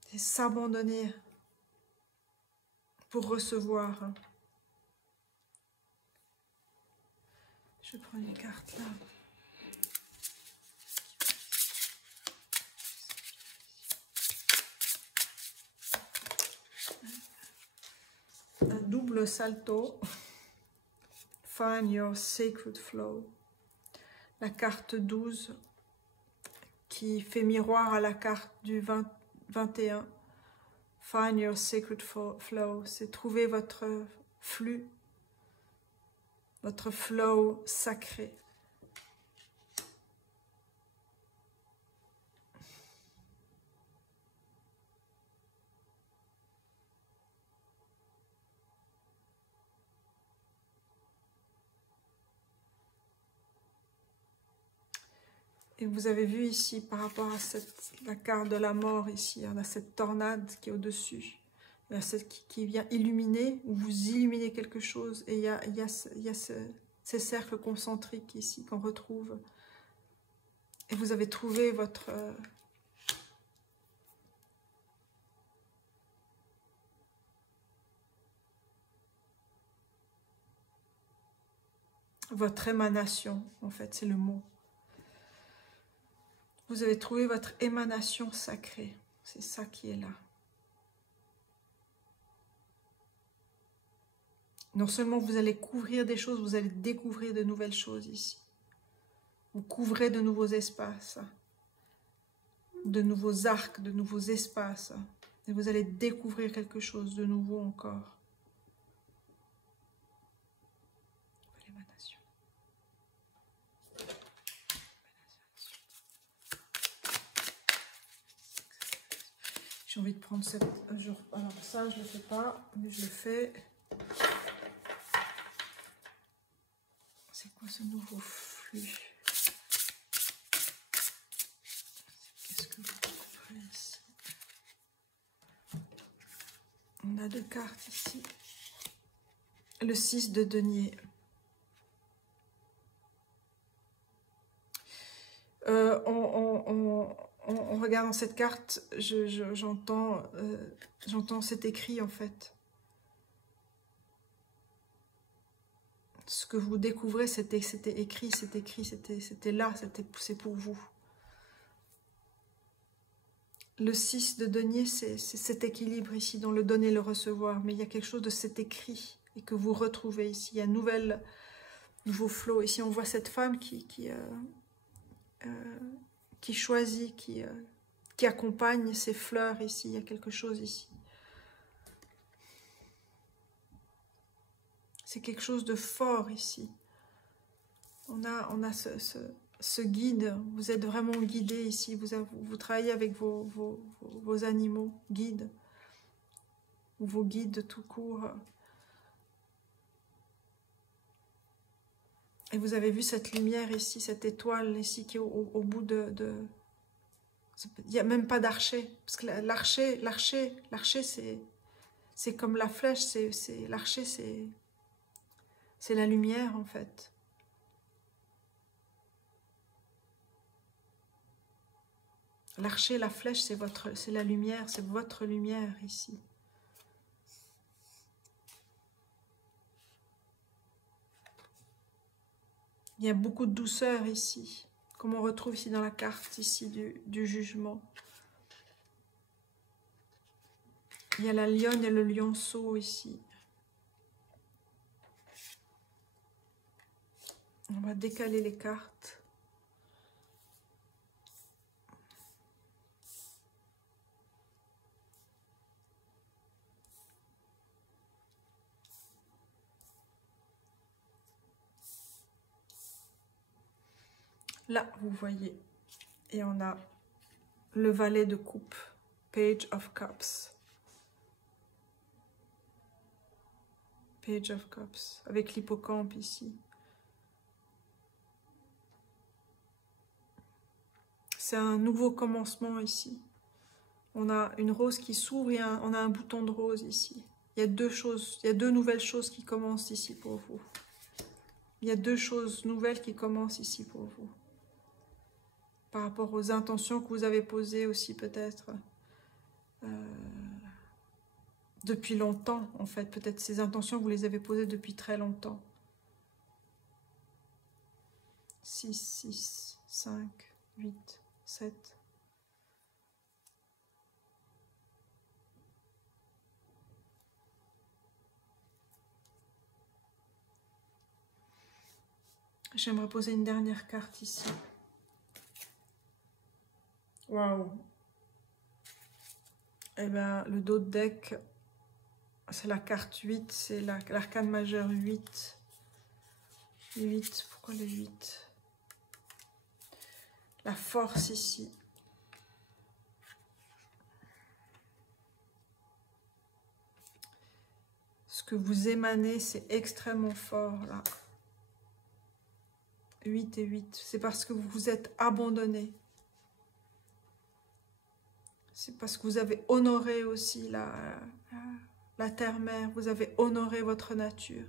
C'est s'abandonner pour recevoir. Je prends une carte là. Un double salto. Find your sacred flow. La carte 12 qui fait miroir à la carte du 21. Find your sacred flow. C'est trouver votre flux, votre flow sacré. Et vous avez vu ici, par rapport à la carte de la mort, ici, on a cette tornade qui est au-dessus. Il y a cette qui vient illuminer, ou vous illuminez quelque chose. Et il y a ces cercles concentriques ici qu'on retrouve. Et vous avez trouvé votre émanation, en fait, c'est le mot. Vous avez trouvé votre émanation sacrée. C'est ça qui est là. Non seulement vous allez couvrir des choses, vous allez découvrir de nouvelles choses ici. Vous couvrez de nouveaux espaces, de nouveaux arcs, de nouveaux espaces. Et vous allez découvrir quelque chose de nouveau encore. L'émanation. J'ai envie de prendre cette... Alors ça, je ne le fais pas, mais je le fais. C'est quoi ce nouveau flux? Qu'est-ce que vous trouvez ici? On a 2 cartes ici. Le 6 de denier. En regardant cette carte, j'entends cet écrit en fait. Ce que vous découvrez, c'était écrit, c'était là, c'est pour vous. Le 6 de denier, c'est cet équilibre ici, dans le donner et le recevoir. Mais il y a quelque chose de cet écrit et que vous retrouvez ici. Il y a un nouveau flot. Ici, on voit cette femme qui choisit, qui accompagne ces fleurs ici. Il y a quelque chose ici. C'est quelque chose de fort ici. On a ce guide. Vous êtes vraiment guidé ici. Vous travaillez avec vos animaux guides. Ou vos guides tout court. Et vous avez vu cette lumière ici, cette étoile ici qui est au bout de... Il n'y a même pas d'archer. Parce que l'archer c'est comme la flèche. L'archer, c'est la lumière en fait. L'archer, la flèche, c'est la lumière, c'est votre lumière ici. Il y a beaucoup de douceur ici, comme on retrouve ici dans la carte ici du jugement. Il y a la lionne et le lionceau ici. On va décaler les cartes. Là, vous voyez, et on a le valet de coupe, Page of Cups. Page of Cups, avec l'hippocampe ici. C'est un nouveau commencement ici. On a une rose qui s'ouvre et on a un bouton de rose ici. Il y a 2 choses, il y a 2 nouvelles choses qui commencent ici pour vous. Il y a 2 choses nouvelles qui commencent ici pour vous. Par rapport aux intentions que vous avez posées aussi peut-être depuis longtemps en fait. Peut-être ces intentions, vous les avez posées depuis très longtemps. 6, 6, 5, 8, 7. J'aimerais poser une dernière carte ici. Waouh! Eh bien, le dos de deck, c'est la carte 8, c'est l'arcane majeur 8. Le 8, pourquoi le 8? La force ici. Ce que vous émanez, c'est extrêmement fort là. 8 et 8, c'est parce que vous vous êtes abandonné. C'est parce que vous avez honoré aussi la terre-mère, vous avez honoré votre nature,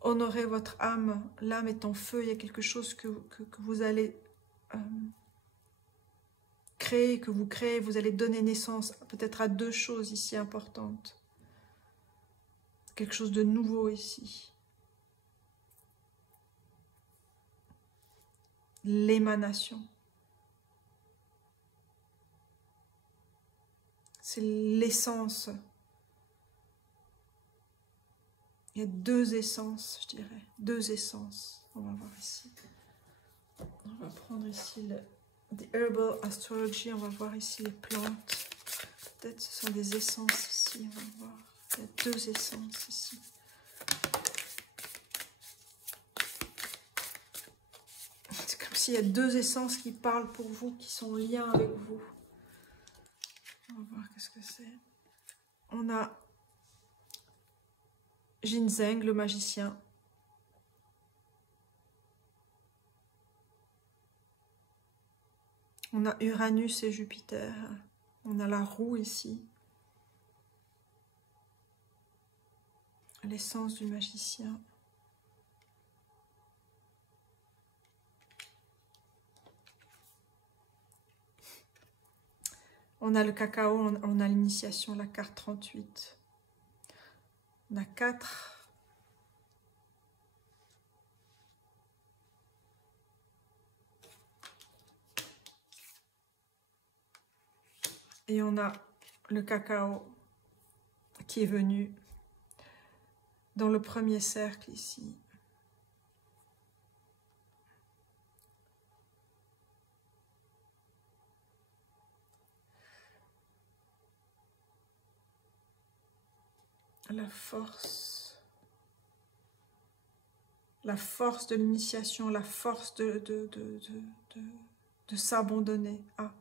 honoré votre âme. L'âme est en feu, il y a quelque chose que vous allez créer, que vous créez, vous allez donner naissance peut-être à deux choses ici importantes. Quelque chose de nouveau ici. L'émanation. C'est l'essence. Il y a deux essences, je dirais. Deux essences. On va voir ici. On va prendre ici le The Herbal Astrology. On va voir ici les plantes. Peut-être ce sont des essences ici. On va voir. Il y a deux essences ici. C'est comme s'il y a deux essences qui parlent pour vous, qui sont en lien avec vous. On va voir qu'est-ce que c'est. On a Ginseng, le magicien. On a Uranus et Jupiter. On a la roue ici. L'essence du magicien. On a le cacao, on a l'initiation, la carte 38. On a 4. Et on a le cacao qui est venu dans le premier cercle ici. La force de l'initiation, la force de s'abandonner. Ah.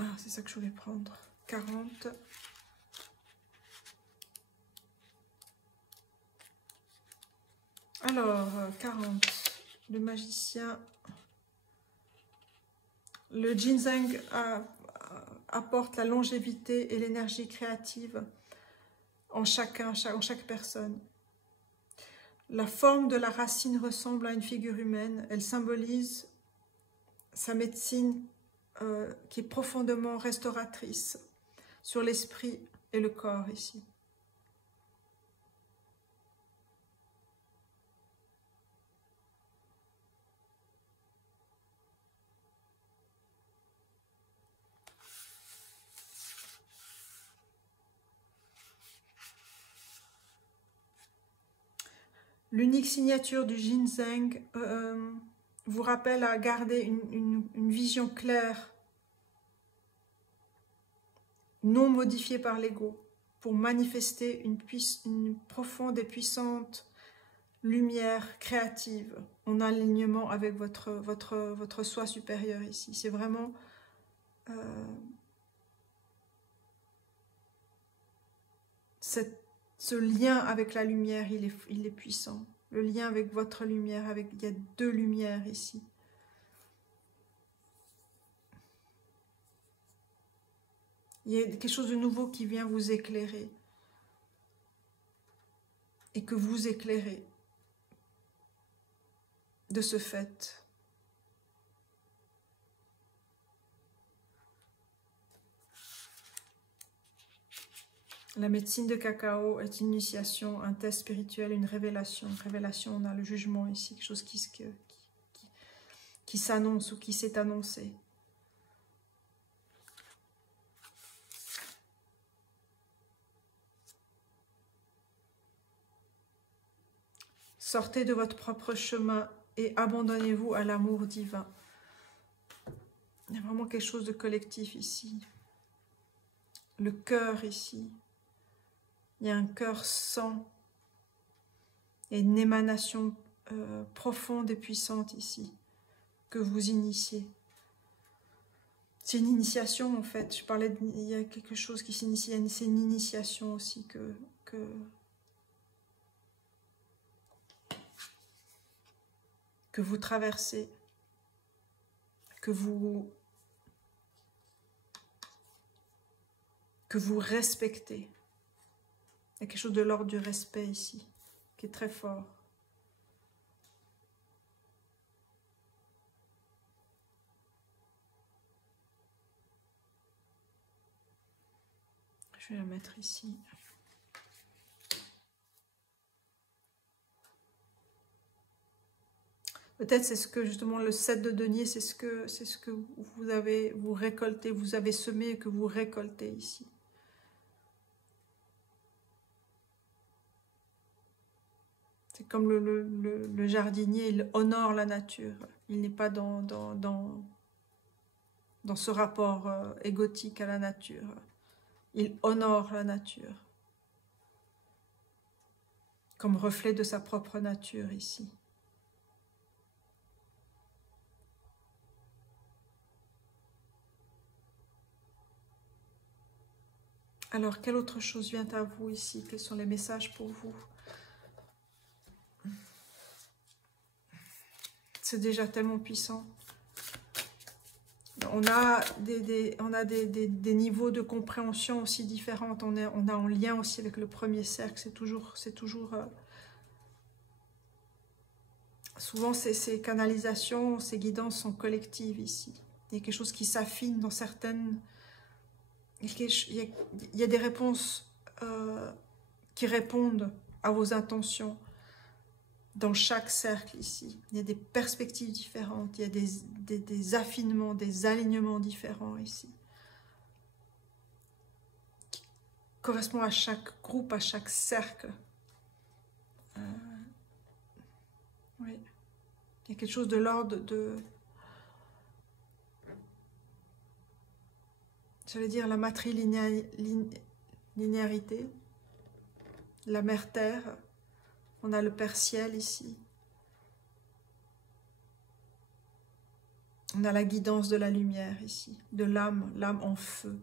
Ah, c'est ça que je voulais prendre. 40. Alors, 40. Le magicien. Le ginseng apporte la longévité et l'énergie créative en chaque personne. La forme de la racine ressemble à une figure humaine. Elle symbolise sa médecine qui est profondément restauratrice sur l'esprit et le corps ici. L'unique signature du ginseng vous rappelle à garder une vision claire, non modifiée par l'ego, pour manifester une profonde et puissante lumière créative en alignement avec votre soi supérieur ici. C'est vraiment ce lien avec la lumière, il est puissant. Le lien avec votre lumière, il y a deux lumières ici. Il y a quelque chose de nouveau qui vient vous éclairer. Et que vous éclairez de ce fait. La médecine de cacao est une initiation, un test spirituel, une révélation. Révélation, on a le jugement ici, quelque chose qui s'annonce ou qui s'est annoncé. Sortez de votre propre chemin et abandonnez-vous à l'amour divin. Il y a vraiment quelque chose de collectif ici. le cœur ici. Il y a un cœur sang et une émanation profonde et puissante ici que vous initiez. C'est une initiation en fait. Je parlais, il y a quelque chose qui s'initie. C'est une initiation aussi que vous traversez, que vous respectez. Il y a quelque chose de l'ordre du respect ici, qui est très fort. Je vais la mettre ici. Peut-être c'est ce que justement le 7 de denier, c'est ce que vous récoltez, vous avez semé et que vous récoltez ici. C'est comme le jardinier, il honore la nature. Il n'est pas dans ce rapport égotique à la nature. Il honore la nature comme reflet de sa propre nature ici. Alors, quelle autre chose vient à vous ici? Quels sont les messages pour vous? C'est déjà tellement puissant. On a des niveaux de compréhension aussi différents. On a en lien aussi avec le premier cercle. C'est toujours souvent ces canalisations, ces guidances sont collectives ici. Il y a quelque chose qui s'affine dans certaines... Il y a des réponses qui répondent à vos intentions dans chaque cercle ici. Il y a des perspectives différentes, il y a des affinements, des alignements différents ici. Qui correspondent à chaque groupe, à chaque cercle. Oui. Il y a quelque chose de l'ordre de... J'allais dire la matrilinéarité, la mère terre, on a le père ciel ici. On a la guidance de la lumière ici, de l'âme, l'âme en feu.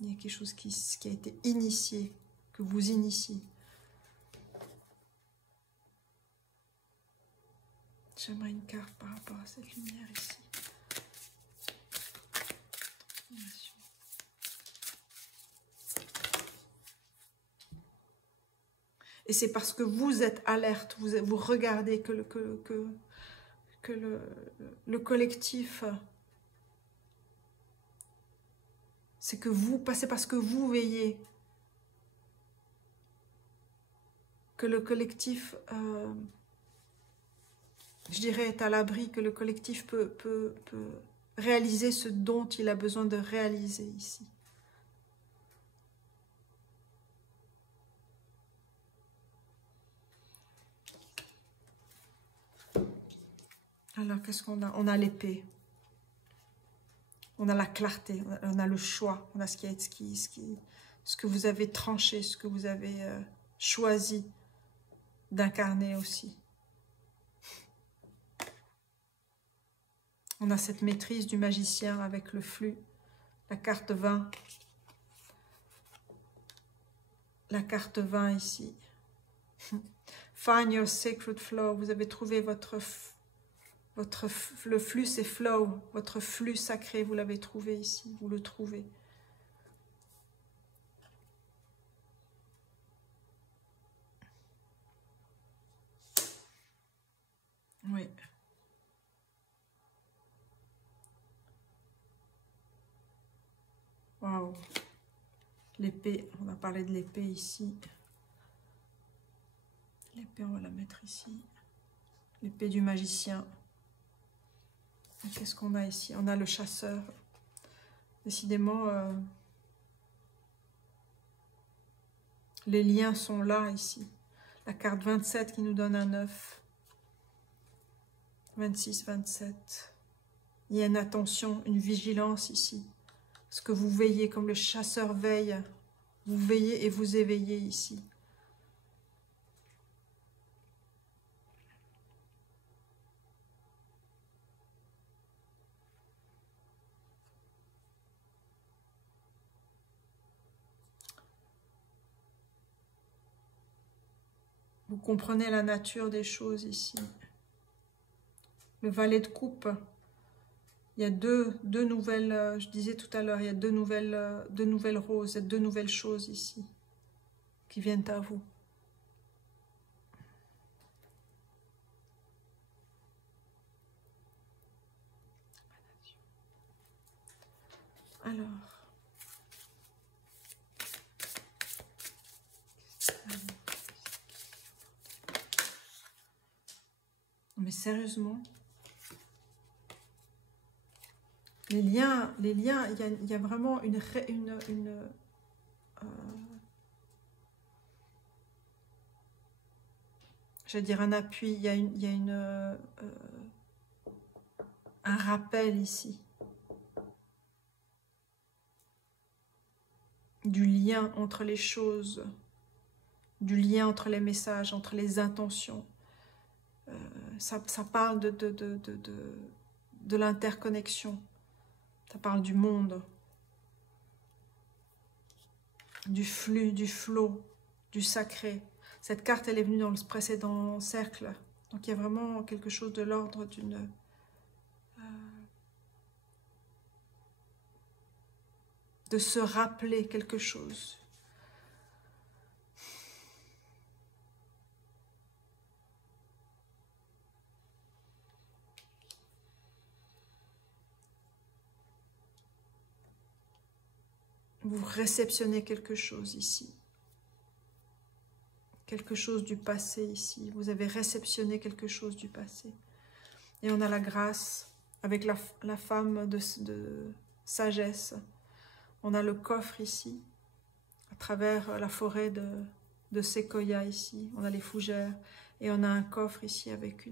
Il y a quelque chose qui a été initié, que vous initiez. J'aimerais une carte par rapport à cette lumière ici. Et c'est parce que vous êtes alerte, vous regardez que le collectif, c'est parce que vous veillez que le collectif, je dirais, est à l'abri, que le collectif peut réaliser ce dont il a besoin de réaliser ici. Alors, qu'est-ce qu'on a? On a l'épée. On a la clarté, on a le choix, on a ce que vous avez tranché, ce que vous avez choisi d'incarner aussi. On a cette maîtrise du magicien avec le flux, la carte 20. La carte 20 ici. Find your sacred flow. Vous avez trouvé le flux, c'est flow. Votre flux sacré, vous l'avez trouvé ici. Vous le trouvez. Oui. Waouh. L'épée, on va parler de l'épée ici. L'épée, on va la mettre ici. L'épée du magicien. Qu'est-ce qu'on a ici? On a le chasseur. Décidément, les liens sont là ici. La carte 27 qui nous donne un 9. 26, 27. Il y a une attention, une vigilance ici. ce que vous veillez, comme le chasseur veille. Vous veillez et vous éveillez ici. Vous comprenez la nature des choses ici. Le valet de coupe. Il y a deux nouvelles, je disais tout à l'heure, il y a deux nouvelles roses, il y a deux nouvelles choses ici qui viennent à vous. Alors. Mais sérieusement, les liens, il y a vraiment je vais dire un appui, il y a un rappel ici. Du lien entre les choses, du lien entre les messages, entre les intentions. Ça parle de l'interconnexion. Ça parle du monde, du flux, du flot, du sacré. Cette carte, elle est venue dans le précédent cercle. Donc, il y a vraiment quelque chose de l'ordre de se rappeler quelque chose. Vous réceptionnez quelque chose ici. Quelque chose du passé ici. Vous avez réceptionné quelque chose du passé. Et on a la grâce avec la femme de sagesse. On a le coffre ici, à travers la forêt de séquoia ici. On a les fougères. Et on a un coffre ici avec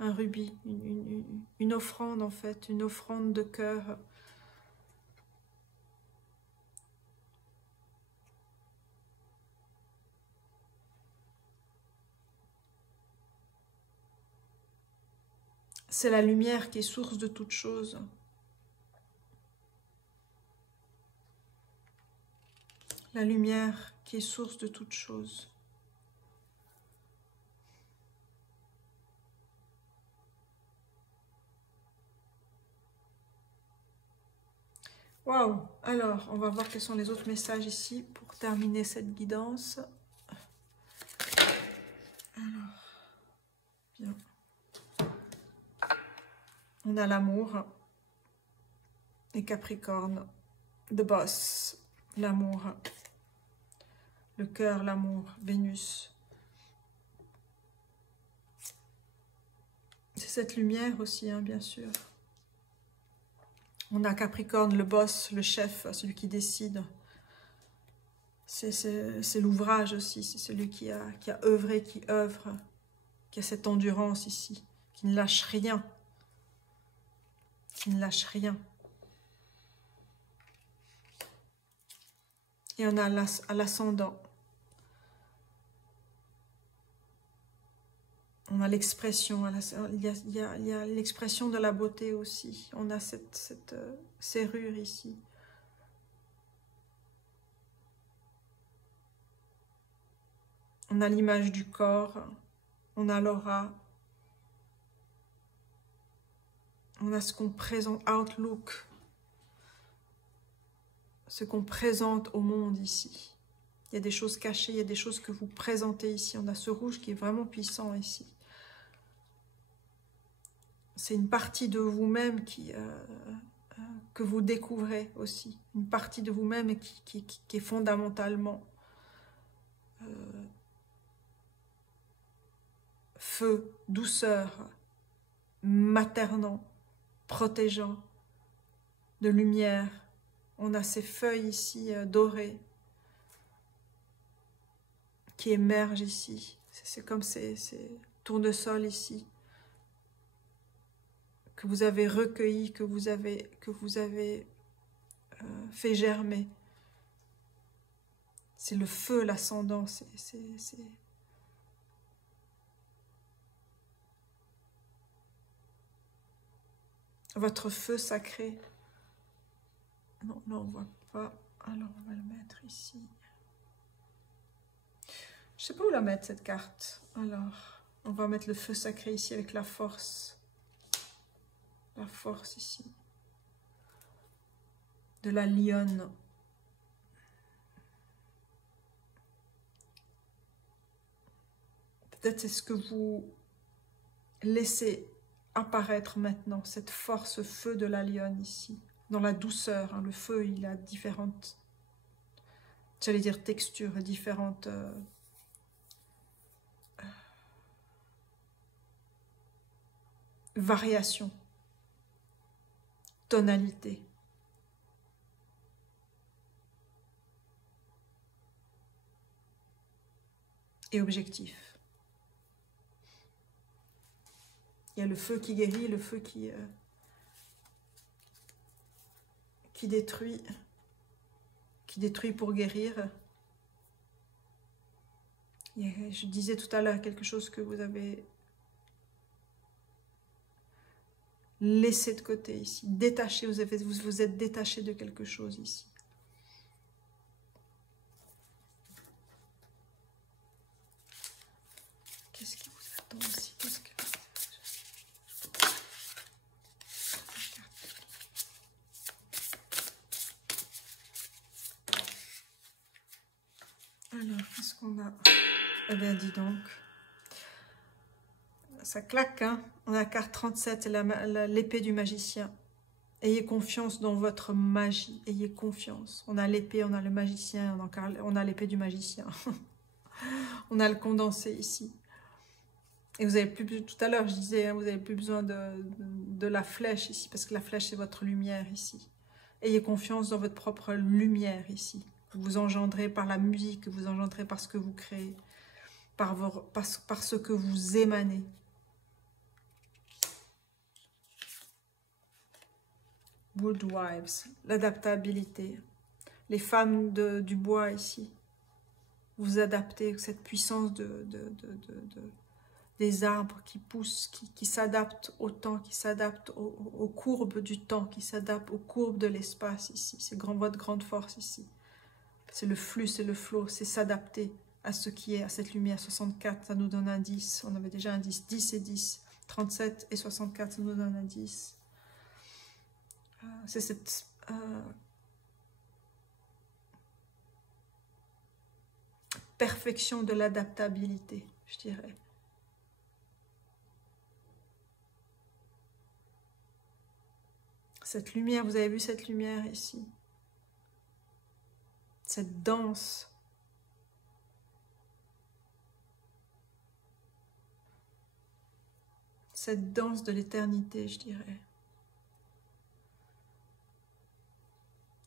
un rubis, une offrande en fait, une offrande de cœur. C'est la lumière qui est source de toute chose. La lumière qui est source de toute chose. Waouh! Alors, on va voir quels sont les autres messages ici pour terminer cette guidance. Alors, bien. On a l'amour, les Capricornes, The Boss, l'amour, le cœur, l'amour, Vénus. C'est cette lumière aussi, hein, bien sûr. On a Capricorne, le boss, le chef, celui qui décide. C'est l'ouvrage aussi, c'est celui qui a œuvré, qui œuvre, qui a cette endurance ici, qui ne lâche rien. Qui ne lâche rien. Et on a l'ascendant. On a l'expression, il y a l'expression de la beauté aussi. On a cette serrure ici. On a l'image du corps, on a l'aura. On a ce qu'on présente, outlook, ce qu'on présente au monde ici. Il y a des choses cachées, il y a des choses que vous présentez ici. On a ce rouge qui est vraiment puissant ici. C'est une partie de vous-même que vous découvrez aussi. Une partie de vous-même qui est fondamentalement feu, douceur, maternant, protégeant, de lumière. On a ces feuilles ici dorées qui émergent ici. C'est comme ces tournesols ici que vous avez recueillis, que vous avez fait germer. C'est le feu, l'ascendant, votre feu sacré. Non, là on voit pas. Alors on va le mettre ici. Je sais pas où la mettre cette carte. Alors, on va mettre le feu sacré ici avec la force. La force ici. De la lionne. Peut-être c'est ce que vous laissez apparaître maintenant, cette force feu de la lionne ici, dans la douceur. Hein. Le feu, il a différentes, j'allais dire textures, différentes variations, tonalités. Et objectifs. Il y a le feu qui guérit, le feu qui détruit pour guérir. Et je disais tout à l'heure quelque chose que vous avez laissé de côté ici, détaché, vous êtes détaché de quelque chose ici. Qu'est-ce qui vous attend ici? Alors, qu'est-ce qu'on a? Eh bien, dis donc. Ça claque, hein? On a la carte 37, l'épée du magicien. Ayez confiance dans votre magie. Ayez confiance. On a l'épée, on a le magicien, on a l'épée du magicien. On a le condensé ici. Et vous avez plus, tout à l'heure, je disais, hein, vous n'avez plus besoin de la flèche ici, parce que la flèche, c'est votre lumière ici. Ayez confiance dans votre propre lumière ici. Vous engendrez par la musique, vous engendrez par ce que vous créez, par ce que vous émanez. Woodwives, l'adaptabilité. Les femmes du bois ici, vous adaptez, cette puissance des arbres qui poussent, qui s'adaptent au temps, qui s'adaptent aux courbes du temps, qui s'adaptent aux courbes de l'espace ici. C'est votre grande force ici. C'est le flux, c'est le flot, c'est s'adapter à ce qui est, à cette lumière. 64, ça nous donne un 10. On avait déjà un 10. 10 et 10. 37 et 64, ça nous donne un 10. C'est cette... perfection de l'adaptabilité, je dirais. Cette lumière, vous avez vu cette lumière ici? Cette danse. Cette danse de l'éternité, je dirais.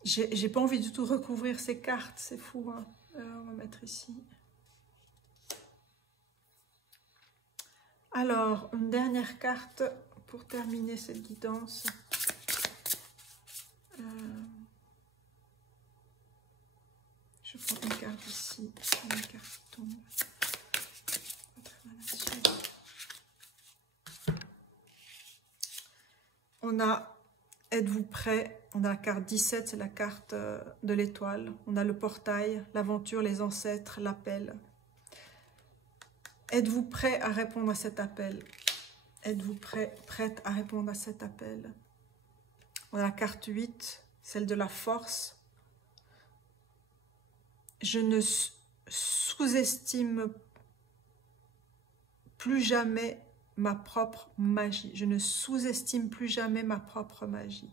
J'ai pas envie du tout de recouvrir ces cartes, c'est fou. Hein. On va mettre ici. Alors, une dernière carte pour terminer cette guidance. Je prends une carte ici, une carte tombe. On a, êtes-vous prêt? On a la carte 17, c'est la carte de l'étoile. On a le portail, l'aventure, les ancêtres, l'appel. Êtes-vous prêt à répondre à cet appel? Êtes-vous prête à répondre à cet appel? On a la carte 8, celle de la force. Je ne sous-estime plus jamais ma propre magie. Je ne sous-estime plus jamais ma propre magie.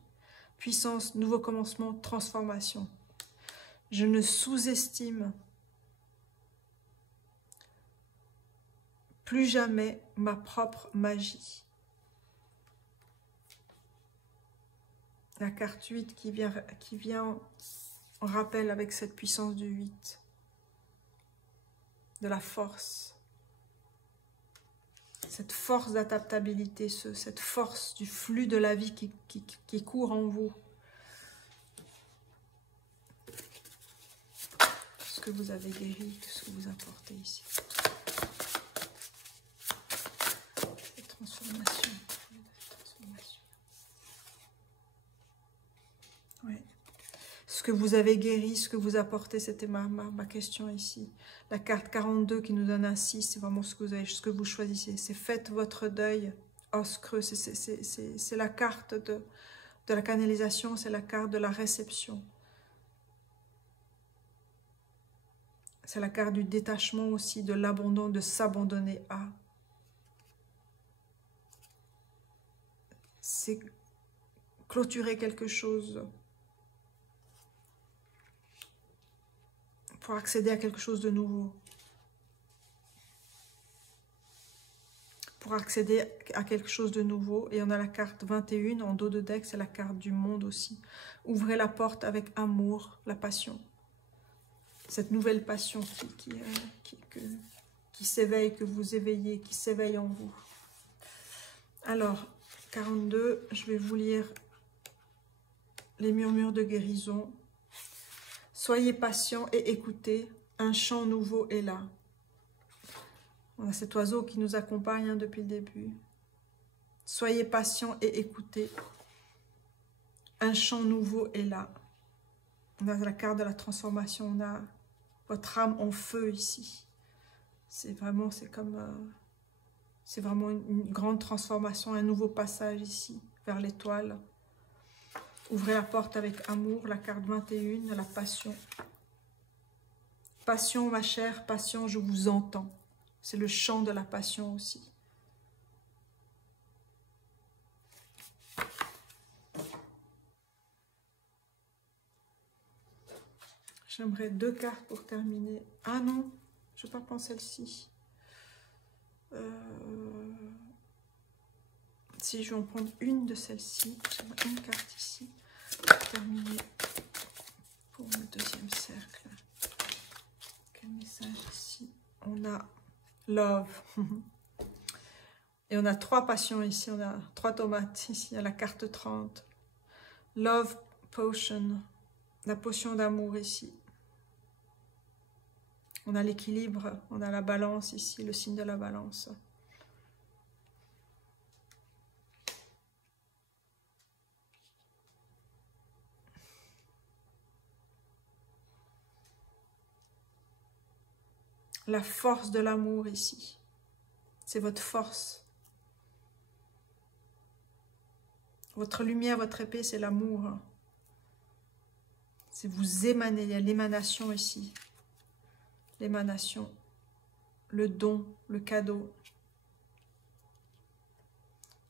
Puissance, nouveau commencement, transformation. Je ne sous-estime plus jamais ma propre magie. La carte 8 qui vient en rappel avec cette puissance du 8. De la force. Cette force d'adaptabilité, cette force du flux de la vie qui court en vous. que vous avez guéri, qu'est-ce que vous apportez ici. Cette transformation. Oui. Ce que vous avez guéri, ce que vous apportez, c'était ma question ici. La carte 42 qui nous donne un 6, c'est vraiment ce que vous choisissez. C'est faites votre deuil, os creux. C'est la carte de la canalisation, c'est la carte de la réception. C'est la carte du détachement aussi, de l'abandon, de s'abandonner à. C'est clôturer quelque chose pour accéder à quelque chose de nouveau. Pour accéder à quelque chose de nouveau. Et on a la carte 21 en dos de deck, c'est la carte du monde aussi. Ouvrez la porte avec amour, la passion. Cette nouvelle passion qui s'éveille, que vous éveillez, qui s'éveille en vous. Alors, 42, je vais vous lire les murmures de guérison. Soyez patient et écoutez, un chant nouveau est là. On a cet oiseau qui nous accompagne depuis le début. Soyez patient et écoutez, un chant nouveau est là. On a la carte de la transformation, on a votre âme en feu ici. C'est vraiment une grande transformation, un nouveau passage ici, vers l'étoile. Ouvrez la porte avec amour, la carte 21, la passion. Passion, ma chère, passion, je vous entends. C'est le chant de la passion aussi. J'aimerais 2 cartes pour terminer. Ah non, je ne vais pas prendre celle-ci. Si je vais en prendre une de celles-ci, j'aimerais une carte ici pour terminer pour le deuxième cercle. Quel message ici? On a Love. Et on a 3 passions ici, on a 3 tomates ici, à la carte 30. Love Potion, la potion d'amour ici. On a l'équilibre, on a la balance ici, le signe de la balance. La force de l'amour ici, c'est votre force. Votre lumière, votre épée, c'est l'amour. C'est vous émaner, il y a l'émanation ici. L'émanation, le don, le cadeau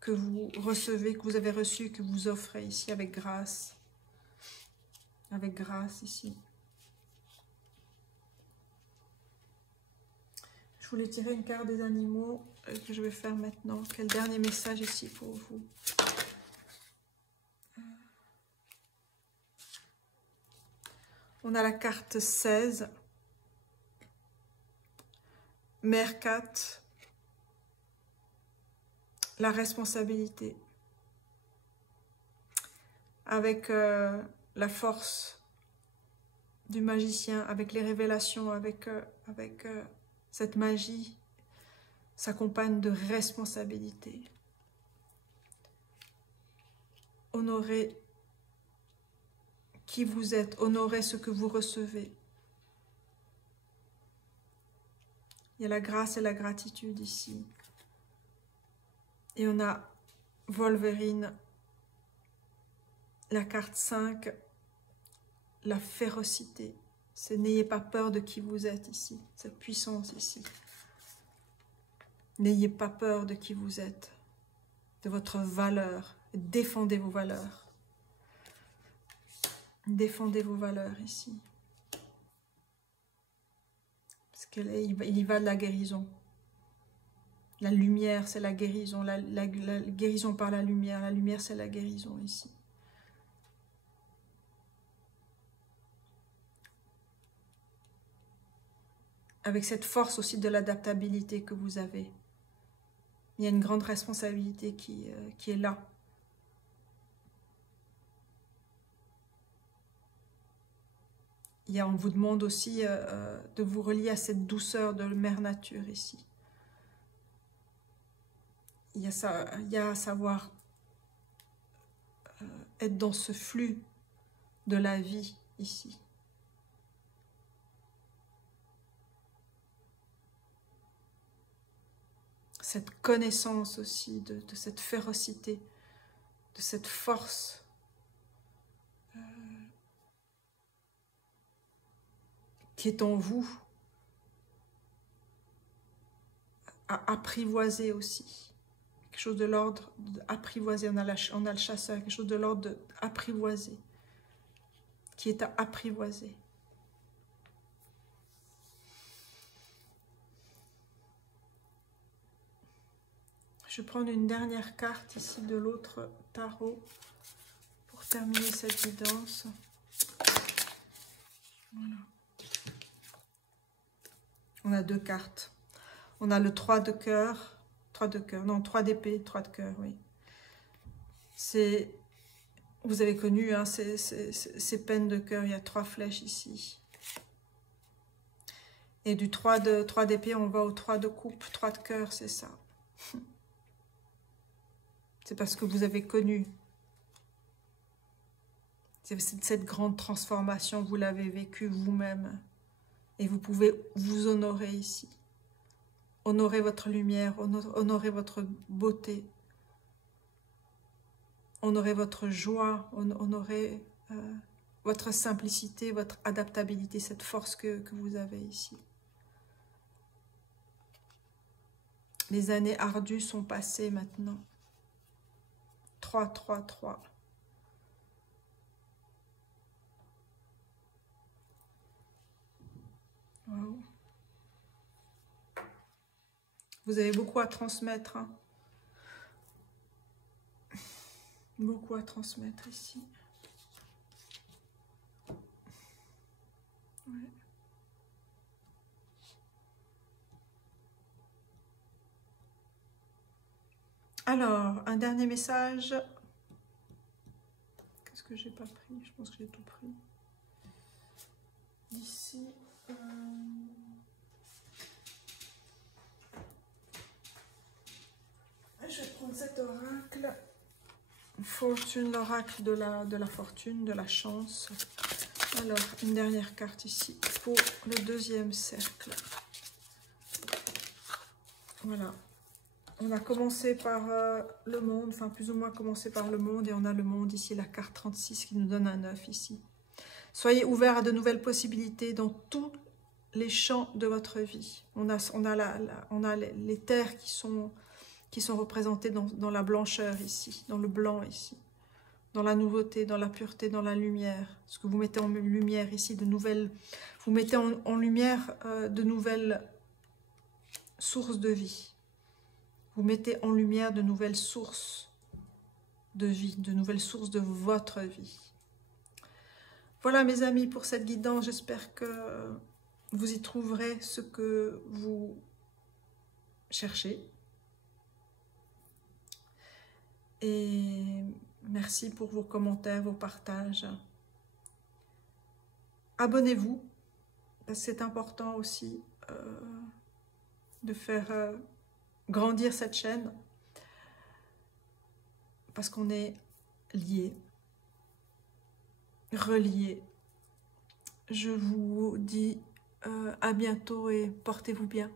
que vous recevez, que vous avez reçu, que vous offrez ici avec grâce. Avec grâce ici. Je voulais tirer une carte des animaux que je vais faire maintenant. Quel dernier message ici pour vous? On a la carte 16. Mère 4, la responsabilité, avec la force du magicien, avec les révélations, avec cette magie, s'accompagne de responsabilité. Honorez qui vous êtes, honorez ce que vous recevez. Il y a la grâce et la gratitude ici. Et on a Wolverine, la carte 5, la férocité. C'est n'ayez pas peur de qui vous êtes ici, cette puissance ici. N'ayez pas peur de qui vous êtes, de votre valeur. Défendez vos valeurs. Défendez vos valeurs ici. Il y va de la guérison. La lumière, c'est la guérison. La guérison par la lumière. La lumière, c'est la guérison ici. Avec cette force aussi de l'adaptabilité que vous avez. Il y a une grande responsabilité qui est là. on vous demande aussi de vous relier à cette douceur de Mère Nature ici. Il y a à savoir être dans ce flux de la vie ici. Cette connaissance aussi de cette férocité, de cette force qui est en vous, à apprivoiser aussi. Quelque chose de l'ordre d'apprivoiser. On a le chasseur, quelque chose de l'ordre d'apprivoiser, qui est à apprivoiser. Je vais prendre une dernière carte ici de l'autre tarot pour terminer cette guidance. Voilà. On a deux cartes. On a le 3 de cœur, 3 d'épée, 3 de cœur, oui. C'est, vous avez connu hein, ces peines de cœur, il y a 3 flèches ici. Et du 3 d'épée, on va au 3 de coupe, 3 de cœur, c'est ça. C'est parce que vous avez connu cette grande transformation, vous l'avez vécue vous-même. Et vous pouvez vous honorer ici. Honorer votre lumière, honorer votre beauté. Honorer votre joie, honorer votre simplicité, votre adaptabilité, cette force que vous avez ici. Les années ardues sont passées maintenant. 3, 3, 3. Wow. Vous avez beaucoup à transmettre. Hein. Beaucoup à transmettre ici. Ouais. Alors, un dernier message. Qu'est-ce que j'ai pas pris? Je pense que j'ai tout pris. D'ici. Je vais prendre cet oracle. Fortune, l'oracle de la fortune, de la chance. Alors, une dernière carte ici pour le deuxième cercle. Voilà. On a commencé par le monde, enfin plus ou moins commencé par le monde, et on a le monde ici, la carte 36 qui nous donne un 9 ici. Soyez ouverts à de nouvelles possibilités dans tous les champs de votre vie. On a les terres qui sont représentées dans la blancheur ici, dans le blanc ici, dans la nouveauté, dans la pureté, dans la lumière. Ce que vous mettez en lumière ici, vous mettez en lumière de nouvelles sources de vie. Vous mettez en lumière de nouvelles sources de vie, de nouvelles sources de votre vie. Voilà mes amis pour cette guidance, j'espère que vous y trouverez ce que vous cherchez. Et merci pour vos commentaires, vos partages. Abonnez-vous, parce que c'est important aussi de faire grandir cette chaîne, parce qu'on est liés, reliés. Je vous dis à bientôt et portez-vous bien.